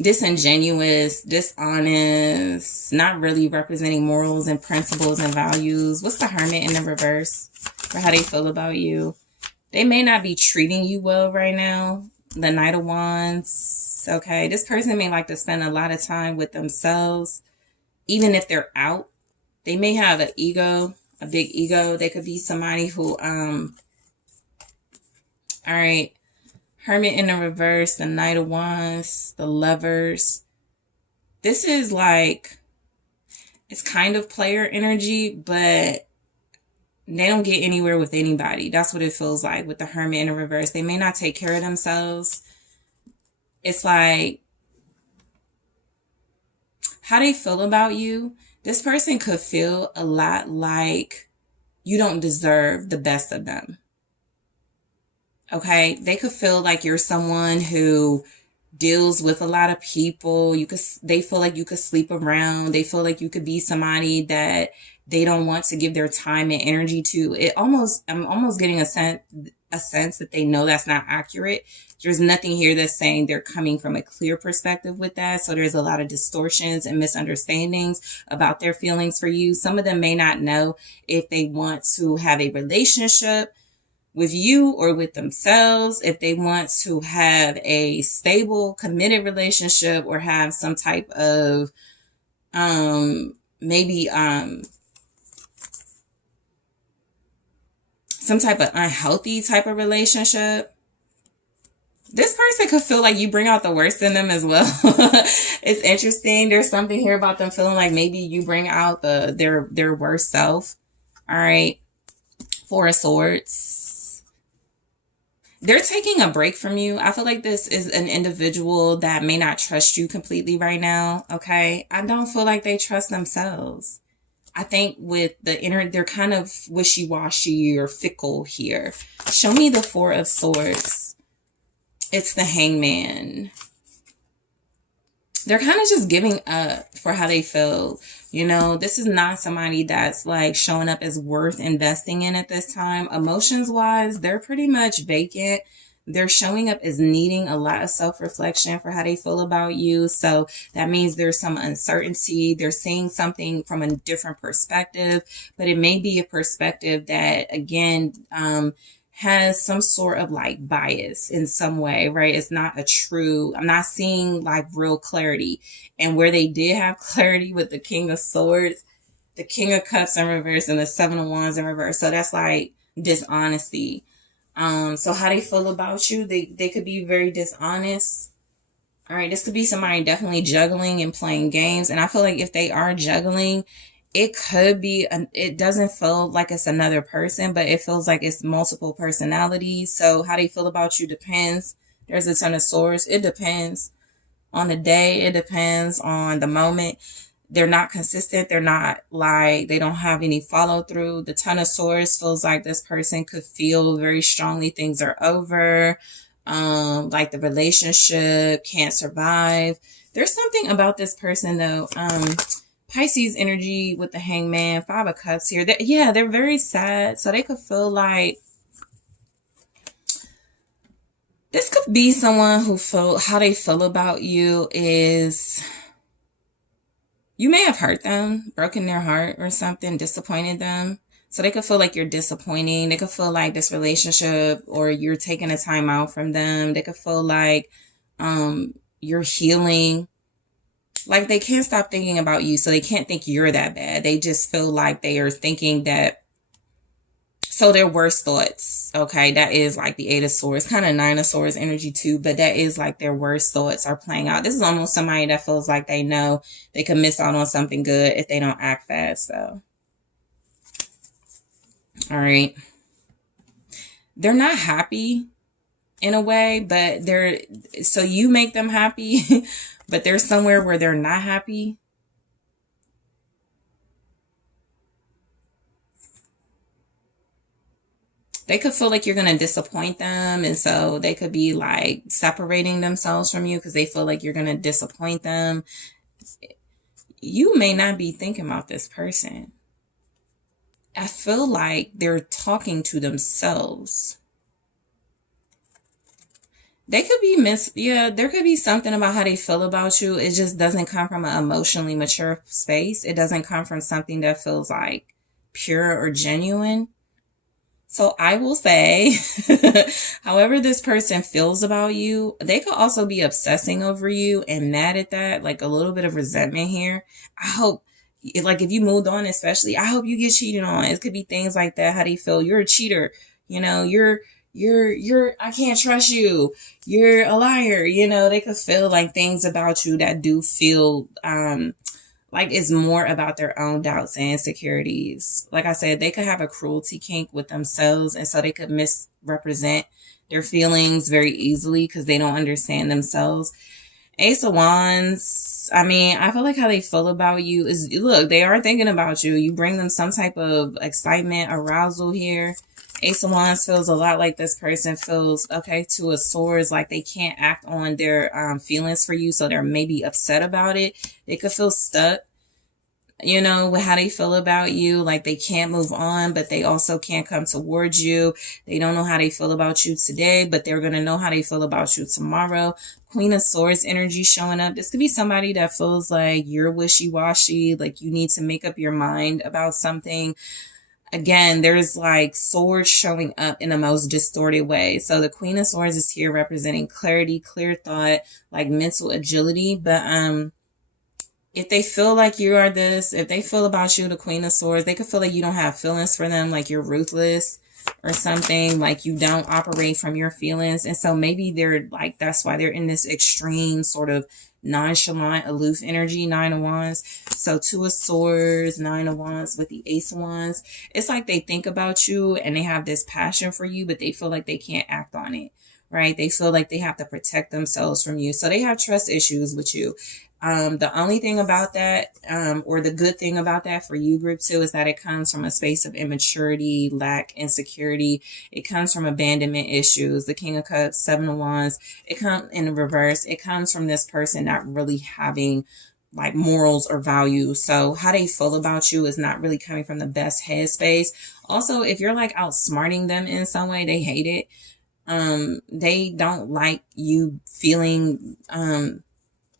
disingenuous, dishonest, not really representing morals and principles and values. What's the Hermit in the reverse for how they feel about you? They may not be treating you well right now. The Knight of Wands. Okay, this person may like to spend a lot of time with themselves, even if they're out. They may have an ego, a big ego. They could be somebody who, all right. Hermit in the reverse, the Knight of Wands, the Lovers. This is like, it's kind of player energy, but they don't get anywhere with anybody. That's what it feels like with the Hermit in the reverse. They may not take care of themselves. It's like, how they feel about you. This person could feel a lot like you don't deserve the best of them. Okay? They could feel like you're someone who deals with a lot of people. They feel like you could sleep around. They feel like you could be somebody that they don't want to give their time and energy to. I'm almost getting a sense that they know that's not accurate. There's nothing here that's saying they're coming from a clear perspective with that. So there's a lot of distortions and misunderstandings about their feelings for you. Some of them may not know if they want to have a relationship with you or with themselves, if they want to have a stable, committed relationship or have some type of maybe some type of unhealthy type of relationship. This person could feel like you bring out the worst in them as well. It's interesting. There's something here about them feeling like maybe you bring out their worst self. All right. Four of Swords. They're taking a break from you. I feel like this is an individual that may not trust you completely right now. Okay. I don't feel like they trust themselves. I think with the inner, they're kind of wishy-washy or fickle here. Show me the Four of Swords. It's the Hangman. They're kind of just giving up for how they feel. You know, this is not somebody that's like showing up as worth investing in at this time. Emotions wise, they're pretty much vacant. They're showing up as needing a lot of self-reflection for how they feel about you. So that means there's some uncertainty. They're seeing something from a different perspective, but it may be a perspective that, again, has some sort of like bias in some way, right? It's not I'm not seeing like real clarity. And where they did have clarity with the King of Swords, the King of Cups in reverse and the Seven of Wands in reverse. So that's like dishonesty. So how they feel about you, they could be very dishonest. All right, this could be somebody definitely juggling and playing games. And I feel like if they are juggling, it could be, it doesn't feel like it's another person, but it feels like it's multiple personalities. So how they feel about you depends. There's a Ton of Swords. It depends on the day. It depends on the moment. They're not consistent. They're not like, they don't have any follow through. The Ton of Swords feels like this person could feel very strongly things are over. Like the relationship can't survive. There's something about this person though. Pisces energy with the Hangman, Five of Cups here. They're very sad. So they could feel like this could be someone who how they feel about you is you may have hurt them, broken their heart or something, disappointed them. So they could feel like you're disappointing. They could feel like this relationship or you're taking a time out from them. They could feel like you're healing. Like they can't stop thinking about you. So they can't think you're that bad. They just feel like they are thinking that. So their worst thoughts. Okay. That is like the Eight of Swords, kind of Nine of Swords energy too. But that is like their worst thoughts are playing out. This is almost somebody that feels like they know they could miss out on something good if they don't act fast though. All right. They're not happy in a way, but so you make them happy, but there's somewhere where they're not happy. They could feel like you're going to disappoint them. And so they could be like separating themselves from you because they feel like you're going to disappoint them. You may not be thinking about this person. I feel like they're talking to themselves. They could be there could be something about how they feel about you. It just doesn't come from an emotionally mature space. It doesn't come from something that feels like pure or genuine. So I will say, however this person feels about you, they could also be obsessing over you and mad at that, like a little bit of resentment here. I hope, like if you moved on especially, I hope you get cheated on. It could be things like that, how they feel. You're a cheater. You know, I can't trust you. You're a liar. You know, they could feel like things about you that do feel, like it's more about their own doubts and insecurities. Like I said, they could have a cruelty kink with themselves. And so they could misrepresent their feelings very easily because they don't understand themselves. Ace of Wands, I mean, I feel like how they feel about you is, look, they are thinking about you. You bring them some type of excitement, arousal here. Ace of Wands feels a lot like this person feels, okay, Two of Swords, like they can't act on their feelings for you, so they're maybe upset about it. They could feel stuck, you know, with how they feel about you. Like they can't move on, but they also can't come towards you. They don't know how they feel about you today, but they're going to know how they feel about you tomorrow. Queen of Swords energy showing up. This could be somebody that feels like you're wishy-washy, like you need to make up your mind about something. Again, there's like swords showing up in the most distorted way. So the Queen of Swords is here representing clarity, clear thought, like mental agility. But if they feel like you are this, if they feel about you, the Queen of Swords, they could feel like you don't have feelings for them, like you're ruthless or something, like you don't operate from your feelings. And so maybe they're like, that's why they're in this extreme sort of nonchalant, aloof energy, Nine of Wands. So Two of Swords, Nine of Wands with the Ace of Wands. It's like they think about you and they have this passion for you, but they feel like they can't act on it, right? They feel like they have to protect themselves from you. So they have trust issues with you. The only thing about that, or the good thing about that for you, group 2, is that it comes from a space of immaturity, lack, insecurity. It comes from abandonment issues. The King of Cups, Seven of Wands, it comes in reverse. It comes from this person not really having like morals or values. So how they feel about you is not really coming from the best headspace. Also, if you're like outsmarting them in some way, they hate it. They don't like you feeling,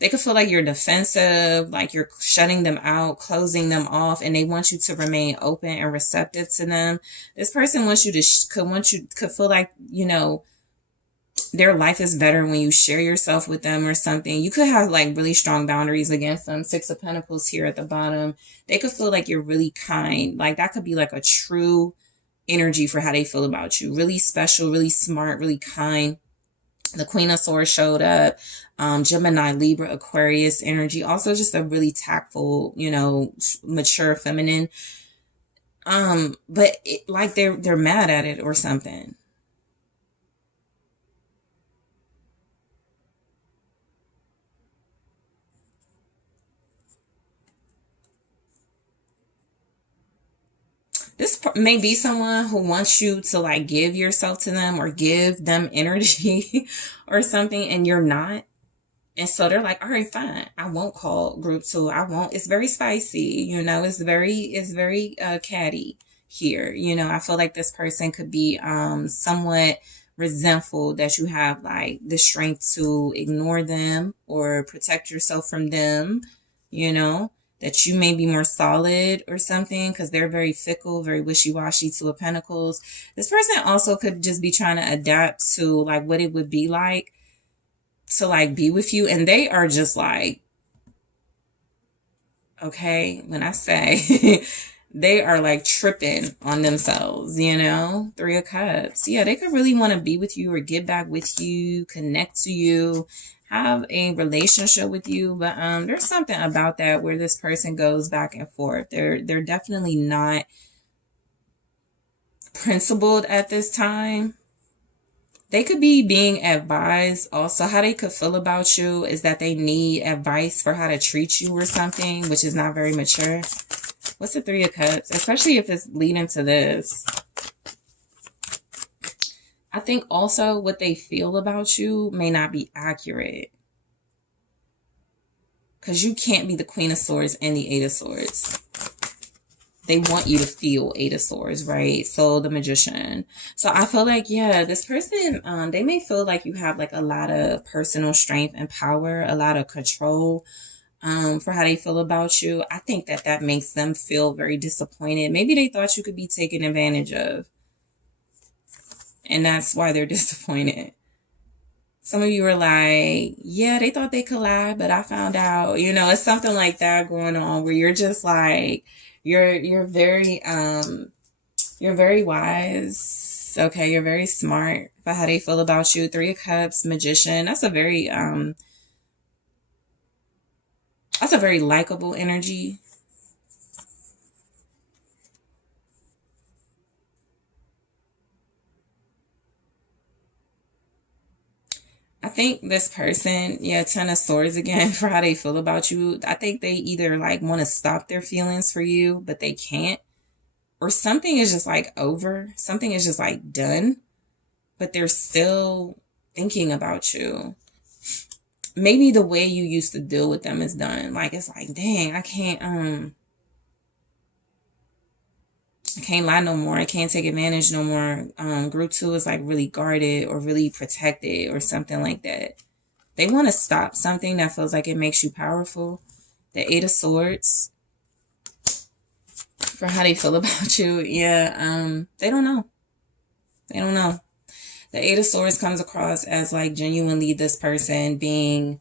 they could feel like you're defensive, like you're shutting them out, closing them off, and they want you to remain open and receptive to them. This person wants you to could feel like, you know, their life is better when you share yourself with them or something. You could have like really strong boundaries against them. Six of Pentacles here at the bottom. They could feel like you're really kind. Like that could be like a true energy for how they feel about you. Really special, really smart, really kind. The Queen of Swords showed up. Gemini, Libra, Aquarius energy. Also just a really tactful, you know, mature, feminine. But like they're mad at it or something. This may be someone who wants you to like give yourself to them or give them energy or something, and you're not. And so they're like, all right, fine. I won't call group 2. I won't. It's very spicy. You know, it's very catty here. You know, I feel like this person could be somewhat resentful that you have like the strength to ignore them or protect yourself from them, you know, that you may be more solid or something because they're very fickle, very wishy-washy. Two of Pentacles. This person also could just be trying to adapt to like what it would be like to like be with you, and they are just like, okay, when I say they are like tripping on themselves, you know. Three of Cups. Yeah, they could really want to be with you or get back with you, connect to you, have a relationship with you, but there's something about that where this person goes back and forth. They're definitely not principled at this time. They could be being advised. Also, how they could feel about you is that they need advice for how to treat you or something, which is not very mature. What's the Three of Cups? Especially if it's leading to this. I think also what they feel about you may not be accurate. Because you can't be the Queen of Swords and the Eight of Swords. They want you to feel Eight of Swords, right? So the Magician. So I feel like, yeah, this person, they may feel like you have like a lot of personal strength and power, a lot of control for how they feel about you. I think that that makes them feel very disappointed. Maybe they thought you could be taken advantage of. And that's why they're disappointed. Some of you are like, yeah, they thought they could lie, but I found out, you know, it's something like that going on where you're just like, you're very wise. Okay. You're very smart about how they feel about you. Three of Cups, Magician. That's a very likable energy. I think this person, yeah, Ten of Swords again, for how they feel about you. I think they either like want to stop their feelings for you, but they can't. Or something is just like over. Something is just like done. But they're still thinking about you. Maybe the way you used to deal with them is done. Like, it's like, dang, I can't lie no more. I can't take advantage no more. Group 2 is like really guarded or really protected or something like that. They want to stop something that feels like it makes you powerful. The 8 of Swords, for how they feel about you. Yeah, they don't know. They don't know. The 8 of Swords comes across as like genuinely this person being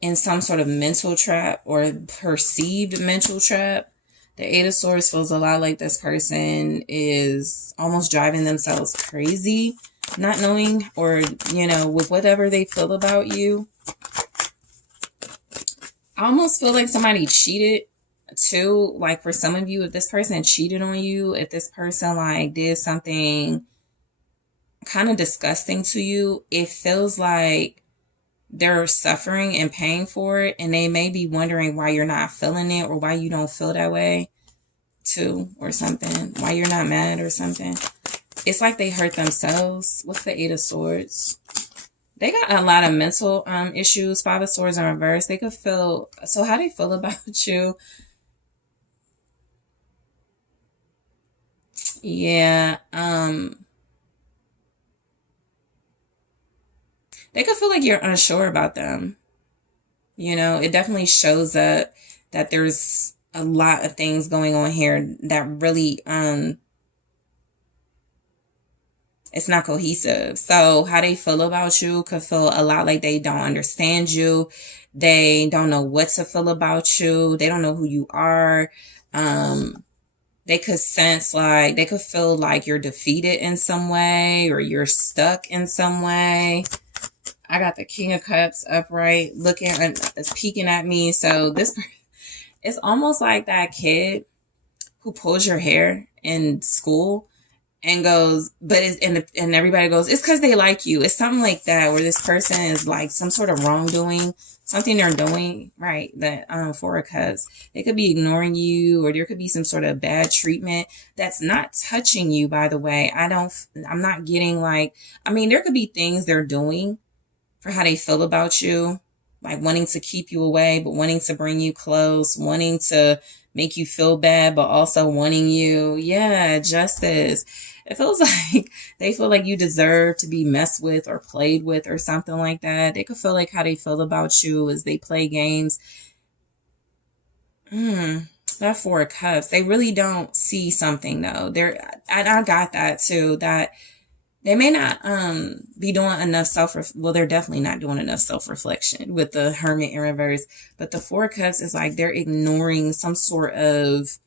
in some sort of mental trap or perceived mental trap. The 8 of Swords feels a lot like this person is almost driving themselves crazy, not knowing, or, you know, with whatever they feel about you. I almost feel like somebody cheated too. Like, for some of you, if this person cheated on you, if this person like did something kind of disgusting to you, it feels like they're suffering and paying for it, and they may be wondering why you're not feeling it or why you don't feel that way too, or something, why you're not mad or something. It's like they hurt themselves. What's the 8 of Swords? They got a lot of mental issues. 5 of Swords in reverse. They could feel, so how they feel about you. Yeah, they could feel like you're unsure about them. You know, it definitely shows up that there's a lot of things going on here that really, it's not cohesive. So how they feel about you could feel a lot like they don't understand you. They don't know what to feel about you. They don't know who you are. They could sense like, they could feel like you're defeated in some way or you're stuck in some way. I got the King of Cups upright looking and it's peeking at me. So this, it's almost like that kid who pulls your hair in school and goes, but it's, and everybody goes, it's because they like you. It's something like that, where this person is like some sort of wrongdoing, something they're doing, right? That 4 of Cups, they could be ignoring you, or there could be some sort of bad treatment that's not touching you, by the way. I'm not getting like, I mean, there could be things they're doing for how they feel about you, like wanting to keep you away, but wanting to bring you close, wanting to make you feel bad, but also wanting you. Yeah, justice. It feels like they feel like you deserve to be messed with or played with or something like that. They could feel like how they feel about you as they play games. That 4 of Cups. They really don't see something though. I got that too, that they may not be doing enough well, they're definitely not doing enough self-reflection with the Hermit in reverse. But the 4 of Cups is like they're ignoring some sort of,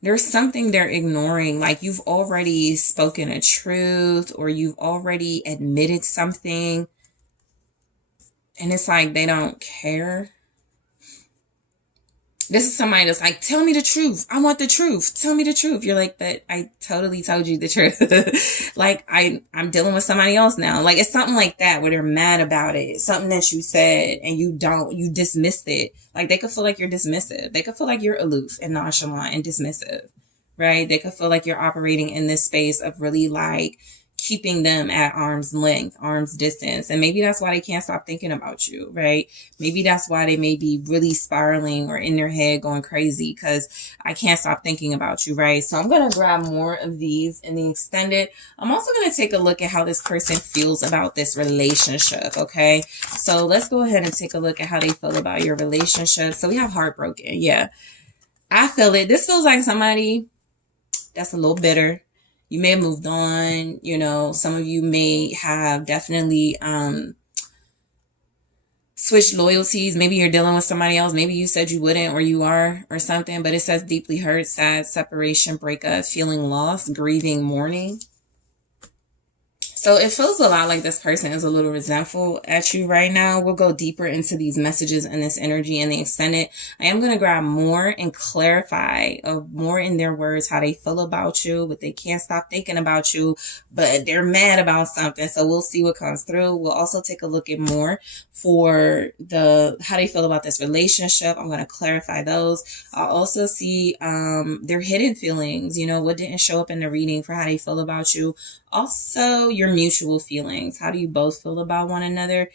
there's something they're ignoring. Like you've already spoken a truth or you've already admitted something. And it's like they don't care. This is somebody that's like, tell me the truth. I want the truth. Tell me the truth. You're like, but I totally told you the truth. Like, I'm dealing with somebody else now. Like, it's something like that where they're mad about it. Something that you said and you dismissed it. Like, they could feel like you're dismissive. They could feel like you're aloof and nonchalant and dismissive, right? They could feel like you're operating in this space of really like keeping them at arm's length, arm's distance. And maybe that's why they can't stop thinking about you, right? Maybe that's why they may be really spiraling or in their head going crazy, because I can't stop thinking about you, right? So I'm going to grab more of these in the extended. I'm also going to take a look at how this person feels about this relationship, okay? So let's go ahead and take a look at how they feel about your relationship. So we have heartbroken. Yeah, I feel it. This feels like somebody that's a little bitter. You may have moved on, you know, some of you may have definitely switched loyalties. Maybe you're dealing with somebody else. Maybe you said you wouldn't or you are or something, but it says deeply hurt, sad, separation, breakup, feeling lost, grieving, mourning. So So it feels a lot like this person is a little resentful at you right now. We'll go deeper into these messages and this energy and the extended. I am going to grab more and clarify more in their words how they feel about you, but they can't stop thinking about you, but they're mad about something. So we'll see what comes through. We'll also take a look at more for how they feel about this relationship. I'm going to clarify those. I'll also see their hidden feelings, what didn't show up in the reading for how they feel about you. Also, your mutual feelings. How do you both feel about one another?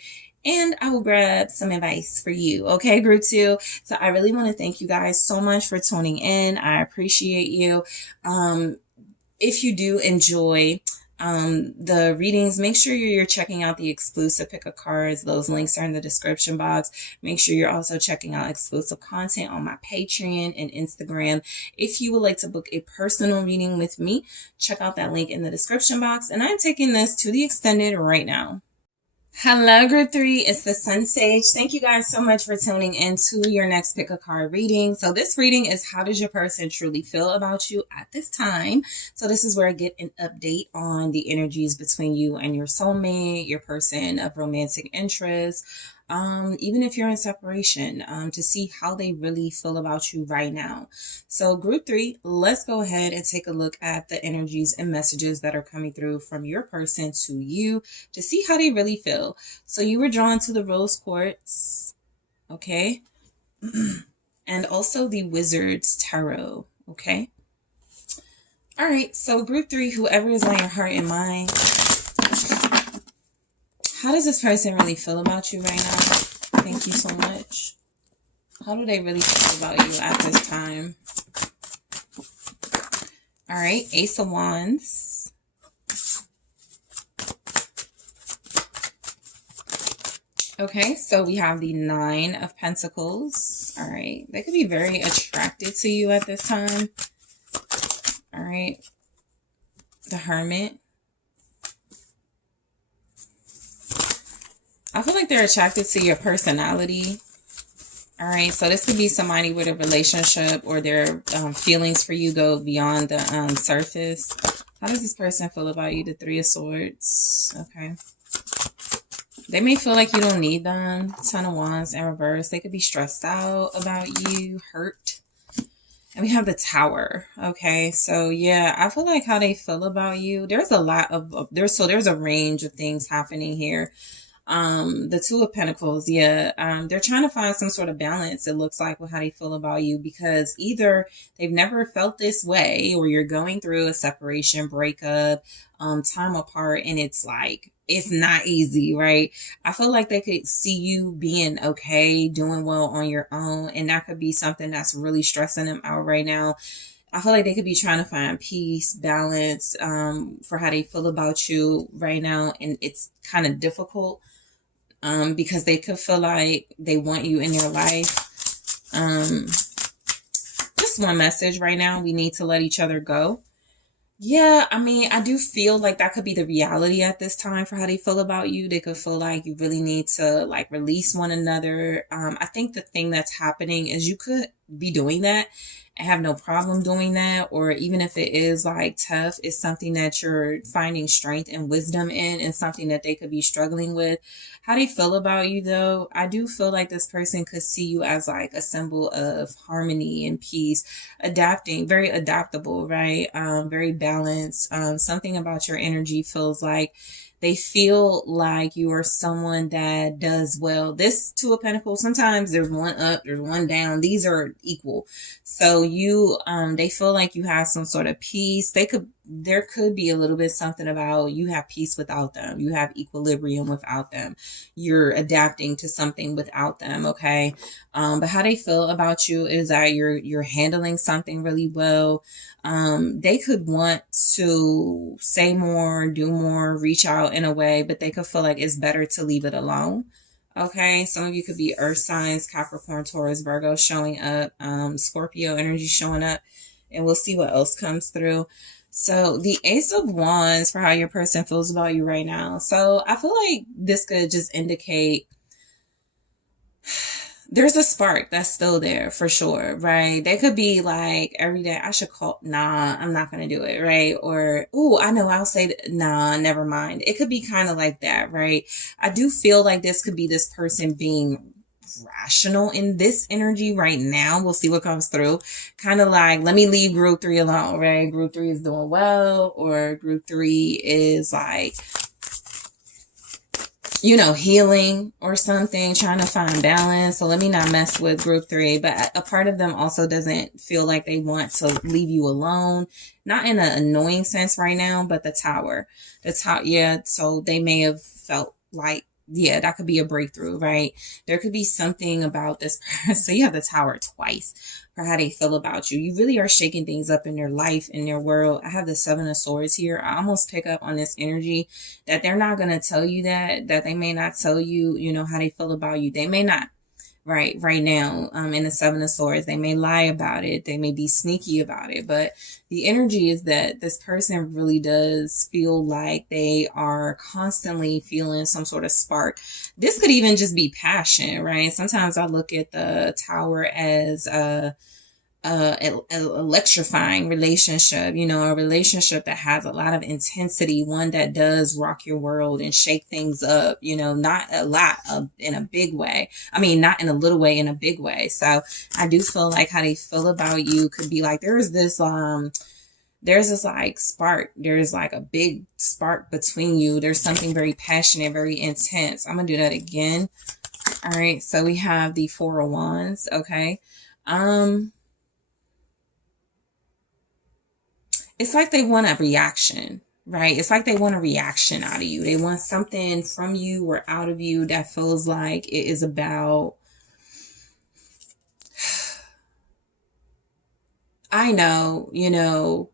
And I will grab some advice for you. Okay, group 2. So I really want to thank you guys so much for tuning in. I appreciate you. If you do enjoy the readings, make sure you're checking out the exclusive pick of cards. Those links are in the description box. Make sure you're also checking out exclusive content on my Patreon and Instagram. If you would like to book a personal reading with me, check out that link in the description box. And I'm taking this to the extended right now. Hello, group 3. It's the SunSage. Thank you guys so much for tuning in to your next pick a card reading. So this reading is how does your person truly feel about you at this time? So this is where I get an update on the energies between you and your soulmate, your person of romantic interest, even if you're in separation, to see how they really feel about you right now. So group 3, let's go ahead and take a look at the energies and messages that are coming through from your person to you to see how they really feel. So you were drawn to the rose quartz, okay? And also the Wizard's Tarot, okay? All right, so group 3, whoever is on your heart and mind, how does this person really feel about you right now? Thank you so much. How do they really feel about you at this time? All right, Ace of Wands. Okay, so we have the 9 of Pentacles. All right, they could be very attracted to you at this time. All right, the Hermit. I feel like they're attracted to your personality. All right, so this could be somebody with a relationship or their feelings for you go beyond the surface. How does this person feel about you? The 3 of Swords. Okay. They may feel like you don't need them. 10 of Wands in reverse. They could be stressed out about you, hurt. And we have the Tower. Okay, so yeah, I feel like how they feel about you. There's a lot of there's a range of things happening here. The 2 of Pentacles, yeah, they're trying to find some sort of balance, it looks like, with how they feel about you, because either they've never felt this way or you're going through a separation, breakup, time apart, and it's like, it's not easy, right? I feel like they could see you being okay, doing well on your own, and that could be something that's really stressing them out right now. I feel like they could be trying to find peace, balance, for how they feel about you right now, and it's kind of difficult. Because they could feel like they want you in their life. Just one message right now. We need to let each other go. Yeah, I mean, I do feel like that could be the reality at this time for how they feel about you. They could feel like you really need to like release one another. I think the thing that's happening is you could be doing that and have no problem doing that, or even if it is like tough, it's something that you're finding strength and wisdom in, and something that they could be struggling with. How they feel about you though, I do feel like this person could see you as like a symbol of harmony and peace, adapting, very adaptable, right? Very balanced. Something about your energy feels like they feel like you are someone that does well. This 2 of Pentacles, sometimes there's one up, there's one down. These are equal. So you, they feel like you have some sort of peace. There could be a little bit something about you have peace without them. You have equilibrium without them. You're adapting to something without them. Okay. But how they feel about you is that you're handling something really well. They could want to say more, do more, reach out in a way, but they could feel like it's better to leave it alone. Okay, some of you could be earth signs, Capricorn, Taurus, Virgo showing up, Scorpio energy showing up, and we'll see what else comes through. So the Ace of Wands for how your person feels about you right now. So I feel like this could just indicate there's a spark that's still there for sure, right? They could be like every day, I should call, nah, I'm not going to do it, right? Or, oh, I know, I'll say, nah, never mind. It could be kind of like that, right? I do feel like this could be this person being rational in this energy right now. We'll see what comes through. Kind of like, let me leave group 3 alone, right? Group 3 is doing well, or group 3 is like, you know, healing or something, trying to find balance. So let me not mess with group 3. But a part of them also doesn't feel like they want to leave you alone. Not in an annoying sense right now, but the tower. Yeah, so they may have felt like, yeah, that could be a breakthrough, right? There could be something about this person. So you have the tower twice for how they feel about you. You really are shaking things up in their life, in their world. I have the 7 of Swords here. I almost pick up on this energy that they're not going to tell you that they may not tell you, you know, how they feel about you. They may not. Right now, in the 7 of Swords, they may lie about it. They may be sneaky about it, but the energy is that this person really does feel like they are constantly feeling some sort of spark. This could even just be passion, right? Sometimes I look at the tower as electrifying relationship, you know, a relationship that has a lot of intensity, one that does rock your world and shake things up, you know, not a lot of, in a big way. I mean, not in a little way, in a big way. So I do feel like how they feel about you could be like, there's this like spark. There's like a big spark between you. There's something very passionate, very intense. I'm going to do that again. All right. So we have the 4 of Wands. Okay. It's like they want a reaction, right? It's like they want a reaction out of you. They want something from you or out of you that feels like it is about, I know, you know,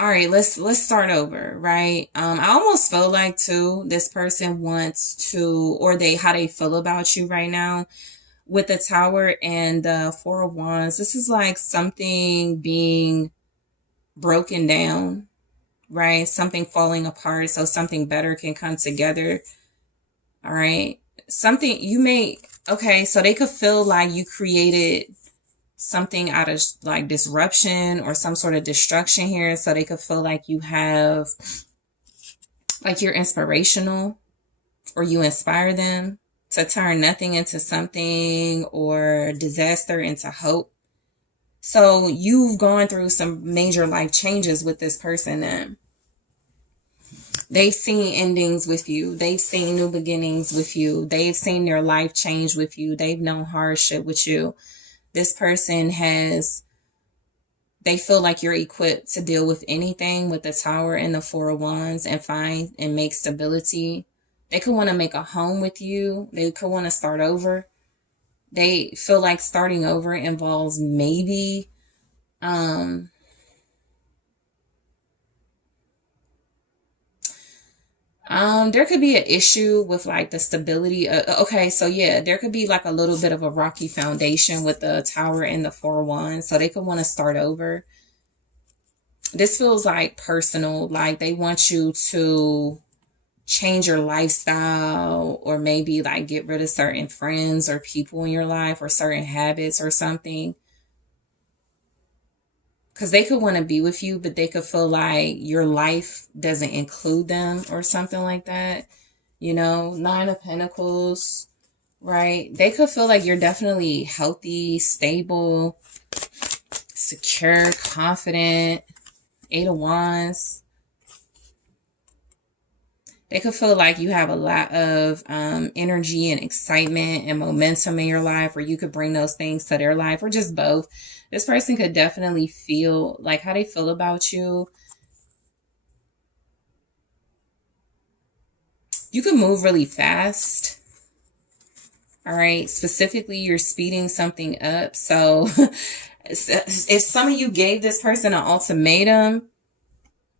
all right, let's start over, right? I almost feel like too, this person wants to, or how they feel about you right now with the tower and the 4 of Wands. This is like something being broken down, right? Something falling apart so something better can come together. All right. Something you may, okay, so they could feel like you created something out of like disruption or some sort of destruction here. So they could feel like you have, like you're inspirational or you inspire them to turn nothing into something or disaster into hope. So you've gone through some major life changes with this person then. They've seen endings with you. They've seen new beginnings with you. They've seen their life change with you. They've known hardship with you. This person they feel like you're equipped to deal with anything with the tower and the 4 of Wands and find and make stability. They could want to make a home with you. They could want to start over. They feel like starting over involves maybe there could be an issue with like the stability. Okay, so yeah, there could be like a little bit of a rocky foundation with the tower and the 4 of Wands. So they could want to start over. This feels like personal, like they want you to change your lifestyle or maybe like get rid of certain friends or people in your life or certain habits or something. Because they could want to be with you, but they could feel like your life doesn't include them or something like that. You know, 9 of Pentacles, right? They could feel like you're definitely healthy, stable, secure, confident. 8 of Wands. They could feel like you have a lot of energy and excitement and momentum in your life, or you could bring those things to their life, or just both. This person could definitely feel like how they feel about you. You could move really fast. All right. Specifically, you're speeding something up. So if some of you gave this person an ultimatum,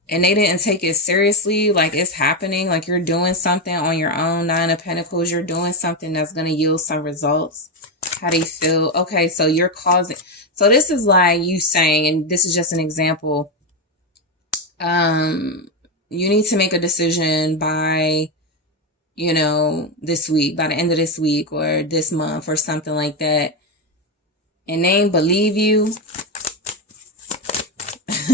and they didn't take it seriously, like it's happening, like you're doing something on your own, 9 of Pentacles, you're doing something that's going to yield some results. How do you feel? Okay, so you're causing, so this is like you saying, and this is just an example, you need to make a decision by you know, this week, by the end of this week or this month or something like that. And they ain't believe you.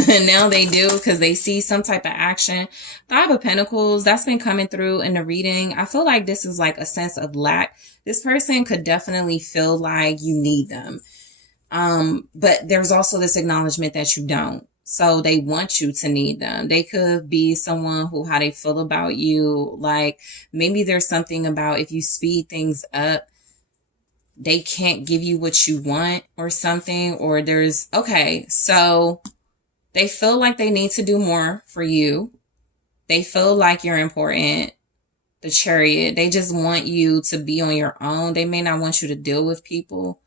And now they do, because they see some type of action. Five of Pentacles, that's been coming through in the reading. I feel like this is like a sense of lack. This person could definitely feel like you need them. But there's also this acknowledgement that you don't. So they want you to need them. They could be someone who, how they feel about you. Like maybe there's something about if you speed things up, they can't give you what you want or something. Or there's, okay, so they feel like they need to do more for you. They feel like you're important. The Chariot, they just want you to be on your own. They may not want you to deal with people.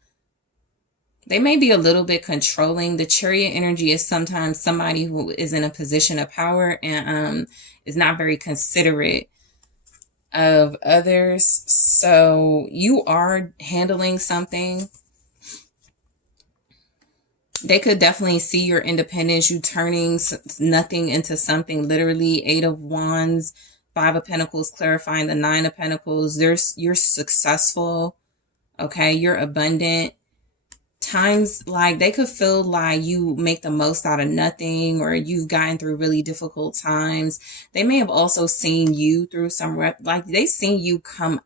They may be a little bit controlling. The Chariot energy is sometimes somebody who is in a position of power and is not very considerate of others. So you are handling something. They could definitely see your independence, you turning nothing into something, literally. Eight of Wands, Five of Pentacles, clarifying the Nine of Pentacles. You're successful, okay? You're abundant. Times like they could feel like you make the most out of nothing, or you've gotten through really difficult times. They may have also seen you through some like they've seen you come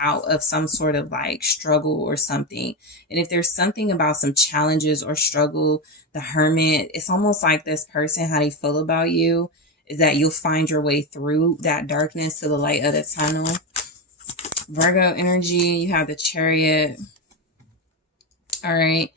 out of some sort of like struggle or something. And if there's something about some challenges or struggle, the Hermit, it's almost like this person, how they feel about you is that you'll find your way through that darkness to the light of the tunnel. Virgo energy, you have the Chariot. All right.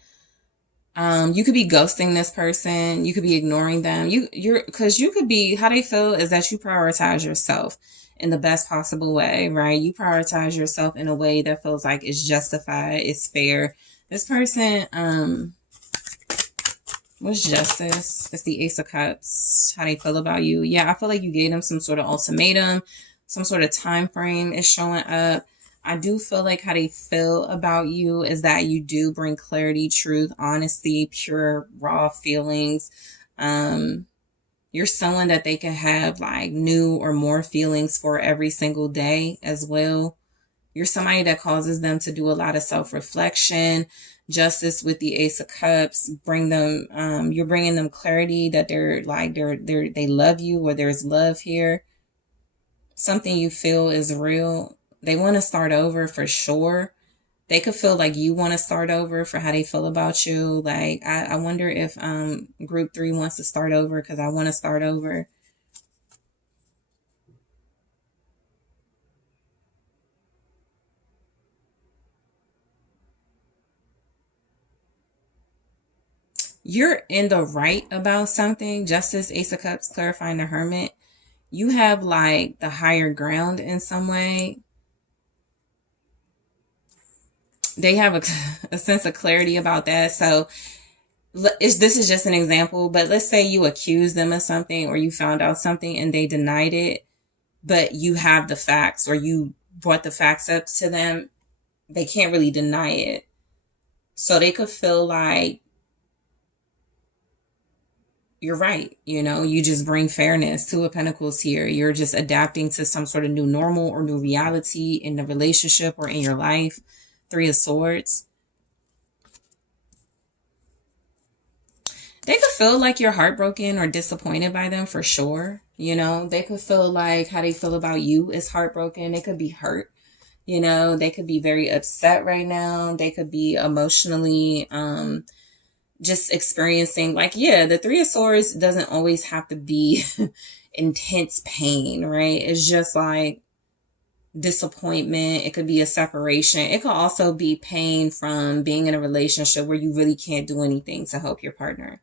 You could be ghosting this person. You could be ignoring them. Because you could be, how they feel is that you prioritize yourself in the best possible way, right? You prioritize yourself in a way that feels like it's justified, it's fair. This person, what's justice? It's the Ace of Cups. How they feel about you. Yeah, I feel like you gave them some sort of ultimatum, some sort of time frame is showing up. I do feel like how they feel about you is that you do bring clarity, truth, honesty, pure, raw feelings. You're someone that they can have like new or more feelings for every single day as well. You're somebody that causes them to do a lot of self-reflection. Justice with the Ace of Cups, bring them, you're bringing them clarity that they love you, or there's love here. Something you feel is real. They want to start over for sure. They could feel like you want to start over for how they feel about you. Like, I wonder if group 3 wants to start over because I want to start over. You're in the right about something. Justice, Ace of Cups, clarifying the Hermit. You have like the higher ground in some way. They have a sense of clarity about that. So this is just an example, but let's say you accuse them of something or you found out something and they denied it, but you have the facts or you brought the facts up to them. They can't really deny it. So they could feel like you're right. You know, you just bring fairness. Two of Pentacles here. You're just adapting to some sort of new normal or new reality in the relationship or in your life. Three of Swords. They could feel like you're heartbroken or disappointed by them for sure. You know, they could feel like how they feel about you is heartbroken. They could be hurt. You know, they could be very upset right now. They could be emotionally just experiencing like, yeah, the Three of Swords doesn't always have to be intense pain, right? It's just like disappointment. It could be a separation. It could also be pain from being in a relationship where you really can't do anything to help your partner,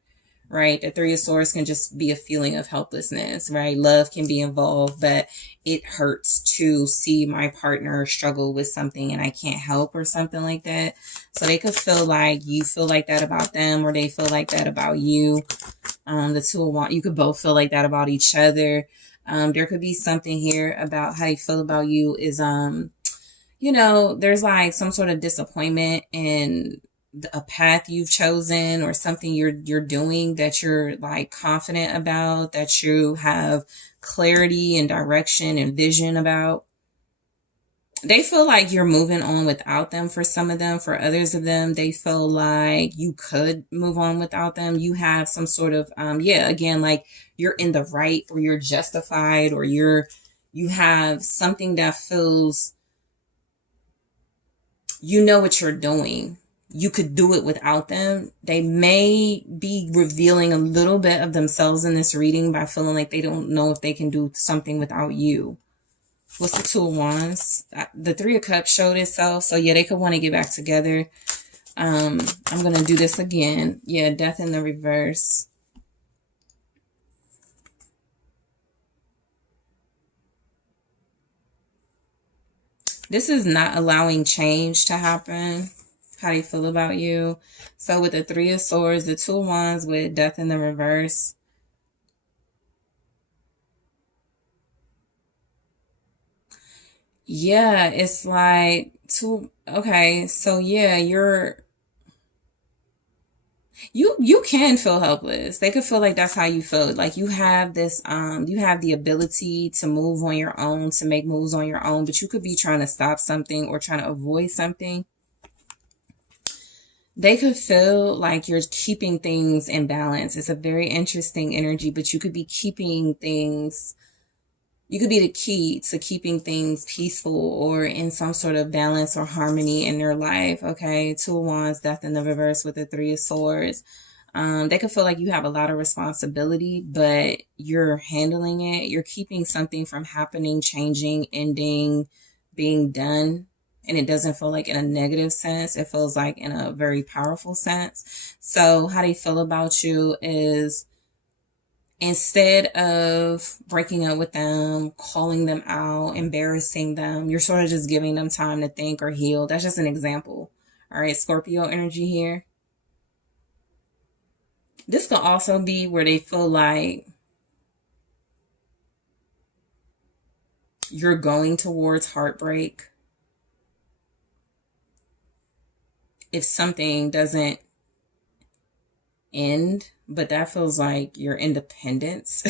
right? The Three of Swords can just be a feeling of helplessness, right? Love can be involved, but it hurts to see my partner struggle with something and I can't help or something like that. So they could feel like you feel like that about them or they feel like that about you. The Two of Wands, you could both feel like that about each other. There could be something here about how they feel about you is, you know, there's like some sort of disappointment in a path you've chosen or something you're doing that you're like confident about, that you have clarity and direction and vision about. They feel like you're moving on without them for some of them. For others of them, they feel like you could move on without them. You have some sort of, yeah, again, like you're in the right, or you're justified, or you have something that feels, you know what you're doing. You could do it without them. They may be revealing a little bit of themselves in this reading by feeling like they don't know if they can do something without you. What's the Two of Wands? The Three of Cups showed itself. So yeah, they could want to get back together. I'm going to do this again. Yeah, Death in the reverse. This is not allowing change to happen. How do you feel about you? So with the Three of Swords, the Two of Wands with Death in the reverse. Yeah, it's like okay, so yeah, you can feel helpless. They could feel like that's how you feel. Like you have this you have the ability to move on your own, to make moves on your own, but you could be trying to stop something or trying to avoid something. They could feel like you're keeping things in balance. It's a very interesting energy, but you could be keeping things, you could be the key to keeping things peaceful or in some sort of balance or harmony in their life. Okay, Two of Wands, Death in the reverse with the Three of Swords. They could feel like you have a lot of responsibility, but you're handling it. You're keeping something from happening, changing, ending, being done. And it doesn't feel like in a negative sense. It feels like in a very powerful sense. So how they feel about you is, instead of breaking up with them, calling them out, embarrassing them, you're sort of just giving them time to think or heal. That's just an example. All right, Scorpio energy here. This could also be where they feel like you're going towards heartbreak if something doesn't end, but that feels like your independence.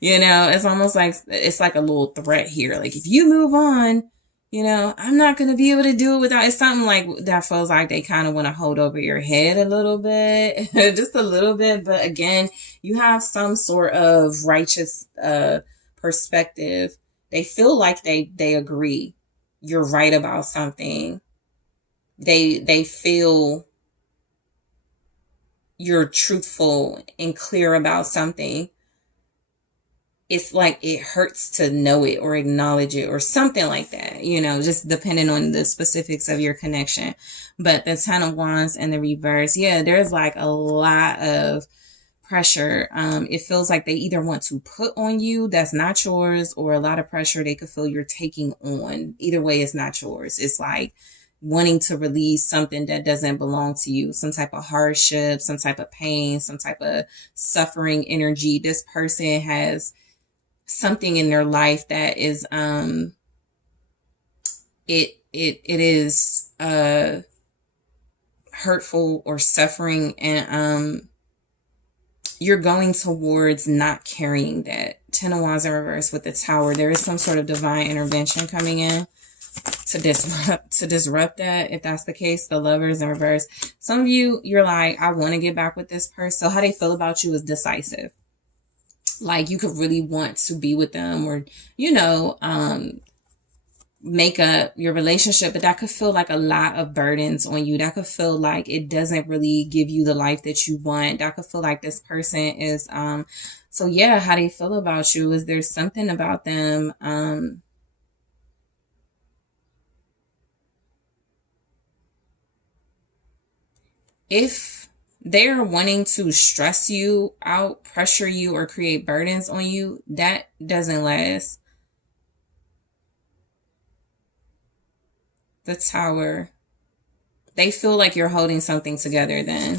You know, it's almost like it's like a little threat here. Like if you move on, you know, I'm not going to be able to do it without. It's something like that feels like they kind of want to hold over your head a little bit, just a little bit. But again, you have some sort of righteous perspective. They feel like they agree. You're right about something. They feel you're truthful and clear about something. It's like it hurts to know it or acknowledge it or something like that, you know, just depending on the specifics of your connection. But the Ten of Wands and the reverse, yeah, there's like a lot of pressure. It feels like they either want to put on you that's not yours, or a lot of pressure they could feel you're taking on. Either way, it's not yours. It's like wanting to release something that doesn't belong to you, some type of hardship, some type of pain, some type of suffering energy. This person has something in their life that is it is hurtful or suffering, and you're going towards not carrying that. Ten of Wands in reverse with the Tower. There is some sort of divine intervention coming in to disrupt that. If that's the case, the Lovers in reverse. Some of you, you're like, I want to get back with this person. So how they feel about you is decisive. Like you could really want to be with them, or, you know, make up your relationship, but that could feel like a lot of burdens on you. That could feel like it doesn't really give you the life that you want. That could feel like this person is, so yeah, how they feel about you is there's something about them, if they're wanting to stress you out, pressure you, or create burdens on you, that doesn't last. The Tower. They feel like you're holding something together then.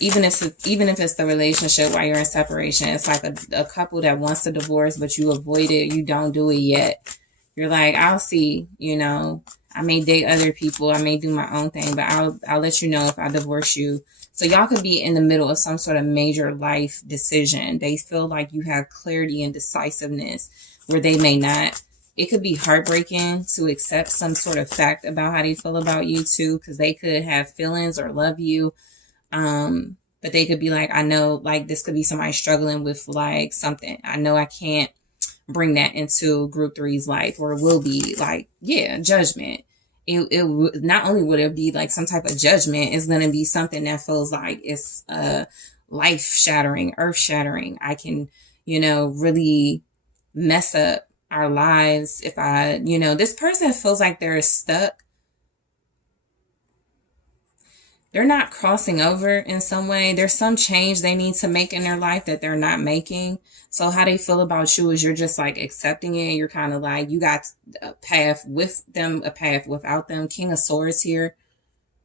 Even if it's the relationship while you're in separation. It's like a couple that wants to divorce, but you avoid it. You don't do it yet. You're like, I'll see, you know. I may date other people. I may do my own thing, but I'll let you know if I divorce you. So y'all could be in the middle of some sort of major life decision. They feel like you have clarity and decisiveness where they may not. It could be heartbreaking to accept some sort of fact about how they feel about you too, because they could have feelings or love you. But they could be like, I know, like, this could be somebody struggling with like something. I know I can't bring that into group three's life, or it will be like, yeah, judgment. It not only would it be like some type of judgment, it's going to be something that feels like it's life shattering, earth shattering. I can, really mess up our lives if this person feels like they're stuck. They're not crossing over in some way. There's some change they need to make in their life that they're not making. So how they feel about you is you're just like accepting it. You're kind of like, you got a path with them, a path without them. King of Swords here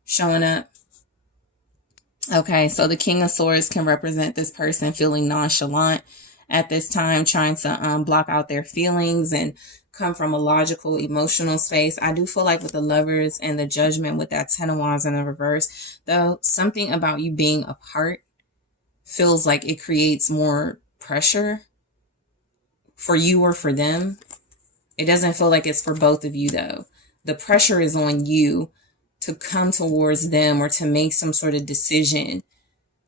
showing up. Okay, so the King of Swords can represent this person feeling nonchalant at this time, trying to block out their feelings and come from a logical, emotional space. I do feel like with the Lovers and the Judgment with that Ten of Wands in the reverse, though, something about you being apart feels like it creates more pressure for you or for them. It doesn't feel like it's for both of you, though. The pressure is on you to come towards them or to make some sort of decision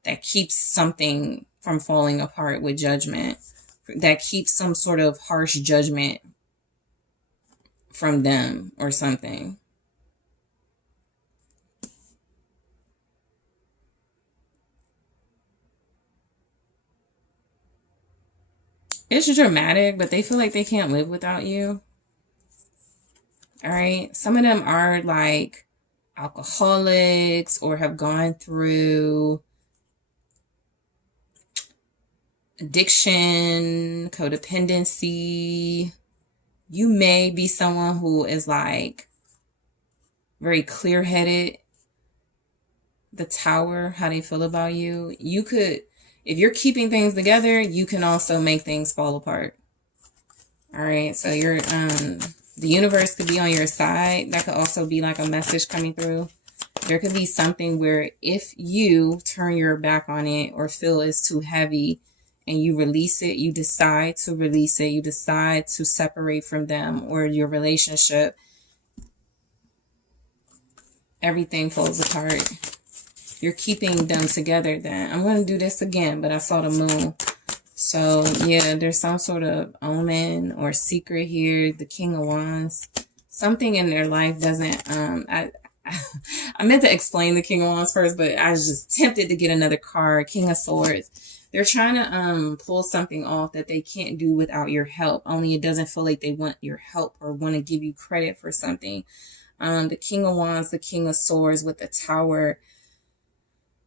that keeps something from falling apart with Judgment, that keeps some sort of harsh judgment from them or something. It's dramatic, but they feel like they can't live without you. All right. Some of them are like alcoholics or have gone through addiction, codependency. You may be someone who is like very clear-headed. The Tower, how they feel about you. You could, if you're keeping things together, you can also make things fall apart. All right. So you're, the universe could be on your side. That could also be like a message coming through. There could be something where if you turn your back on it or feel it's too heavy and you release it, you decide to release it, you decide to separate from them or your relationship, everything falls apart. You're keeping them together then. I'm going to do this again, but I saw the Moon. So, yeah, there's some sort of omen or secret here. The King of Wands. Something in their life doesn't... I meant to explain the King of Wands first, but I was just tempted to get another card. King of Swords. They're trying to pull something off that they can't do without your help. Only it doesn't feel like they want your help or want to give you credit for something. The King of Wands, the King of Swords with the Tower.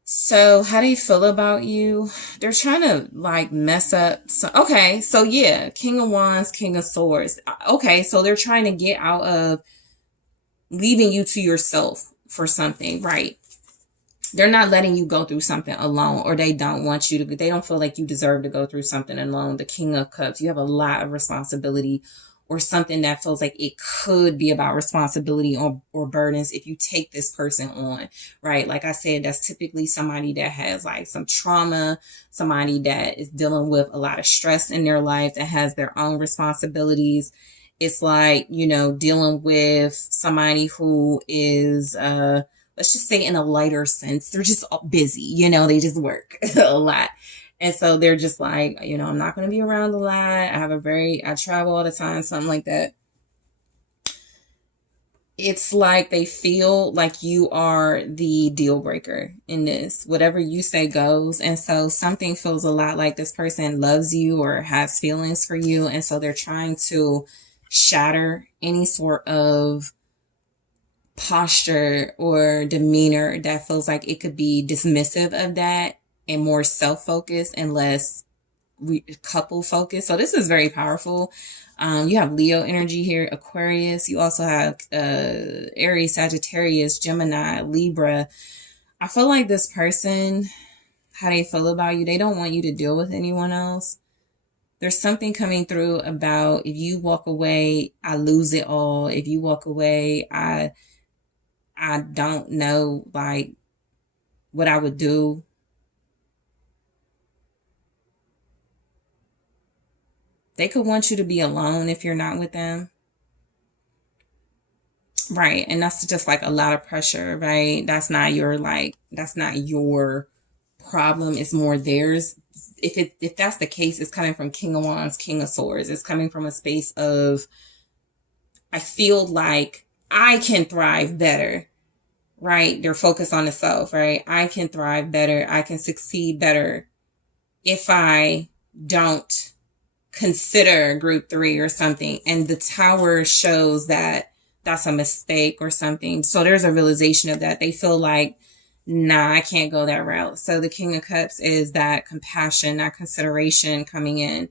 So how do you feel about you? They're trying to like mess up. Okay, so yeah, King of Wands, King of Swords. Okay, so they're trying to get out of leaving you to yourself for something, right? They're not letting you go through something alone, or they don't want you to. They don't feel like you deserve to go through something alone. The King of Cups, you have a lot of responsibility or something that feels like it could be about responsibility or burdens if you take this person on, right? Like I said, that's typically somebody that has like some trauma, somebody that is dealing with a lot of stress in their life, that has their own responsibilities. It's like, dealing with somebody who is, let's just say in a lighter sense, they're just busy, they just work a lot. And so they're just like, I'm not going to be around a lot. I travel all the time, something like that. It's like they feel like you are the deal breaker in this. Whatever you say goes. And so something feels a lot like this person loves you or has feelings for you. And so they're trying to shatter any sort of posture or demeanor that feels like it could be dismissive of that and more self-focused and less couple focused. So this is very powerful. You have Leo energy here, Aquarius. You also have Aries, Sagittarius, Gemini, Libra. I feel like this person, how they feel about you, they don't want you to deal with anyone else. There's something coming through about if you walk away, I lose it all. If you walk away, I don't know like what I would do. They could want you to be alone if you're not with them. Right. And that's just like a lot of pressure, right? That's not your that's not your problem. It's more theirs. If that's the case, it's coming from King of Wands, King of Swords. It's coming from a space of, I feel like I can thrive better, right? They're focused on the self, right? I can thrive better. I can succeed better if I don't consider group 3 or something. And the Tower shows that that's a mistake or something. So there's a realization of that. They feel like, nah, I can't go that route. So the King of Cups is that compassion, that consideration coming in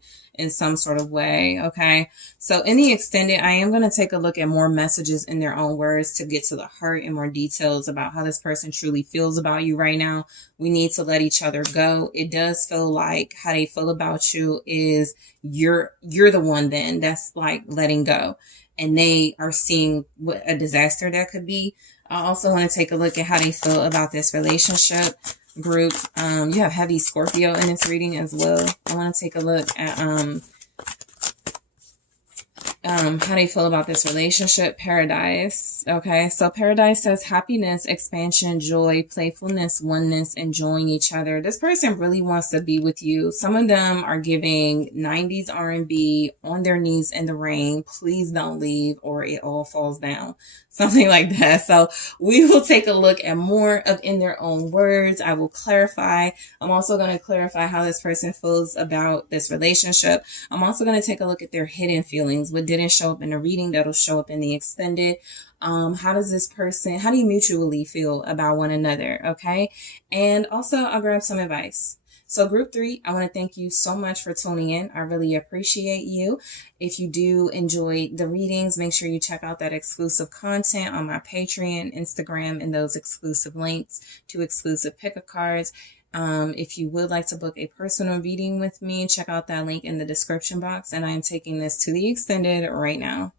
some sort of way. Okay. So in the extended, I am going to take a look at more messages in their own words to get to the heart and more details about how this person truly feels about you right now. We need to let each other go. It does feel like how they feel about you is you're the one then that's like letting go, and they are seeing what a disaster that could be. I also want to take a look at how they feel about this relationship group. You have heavy Scorpio in this reading as well. I want to take a look at how they feel about this relationship. Paradise. Okay, so Paradise says happiness, expansion, joy, playfulness, oneness, enjoying each other. This person really wants to be with you. Some of them are giving 90s R&B, on their knees in the rain, please don't leave or it all falls down, something like that. So we will take a look at more of in their own words. I will clarify. I'm also going to clarify how this person feels about this relationship. I'm also going to take a look at their hidden feelings, what didn't show up in the reading that'll show up in the extended. How does this person, how do you mutually feel about one another? Okay. And also I'll grab some advice. So group 3, I want to thank you so much for tuning in. I really appreciate you. If you do enjoy the readings, make sure you check out that exclusive content on my Patreon, Instagram, and those exclusive links to exclusive pick-a cards. If you would like to book a personal reading with me, check out that link in the description box. And I am taking this to the extended right now.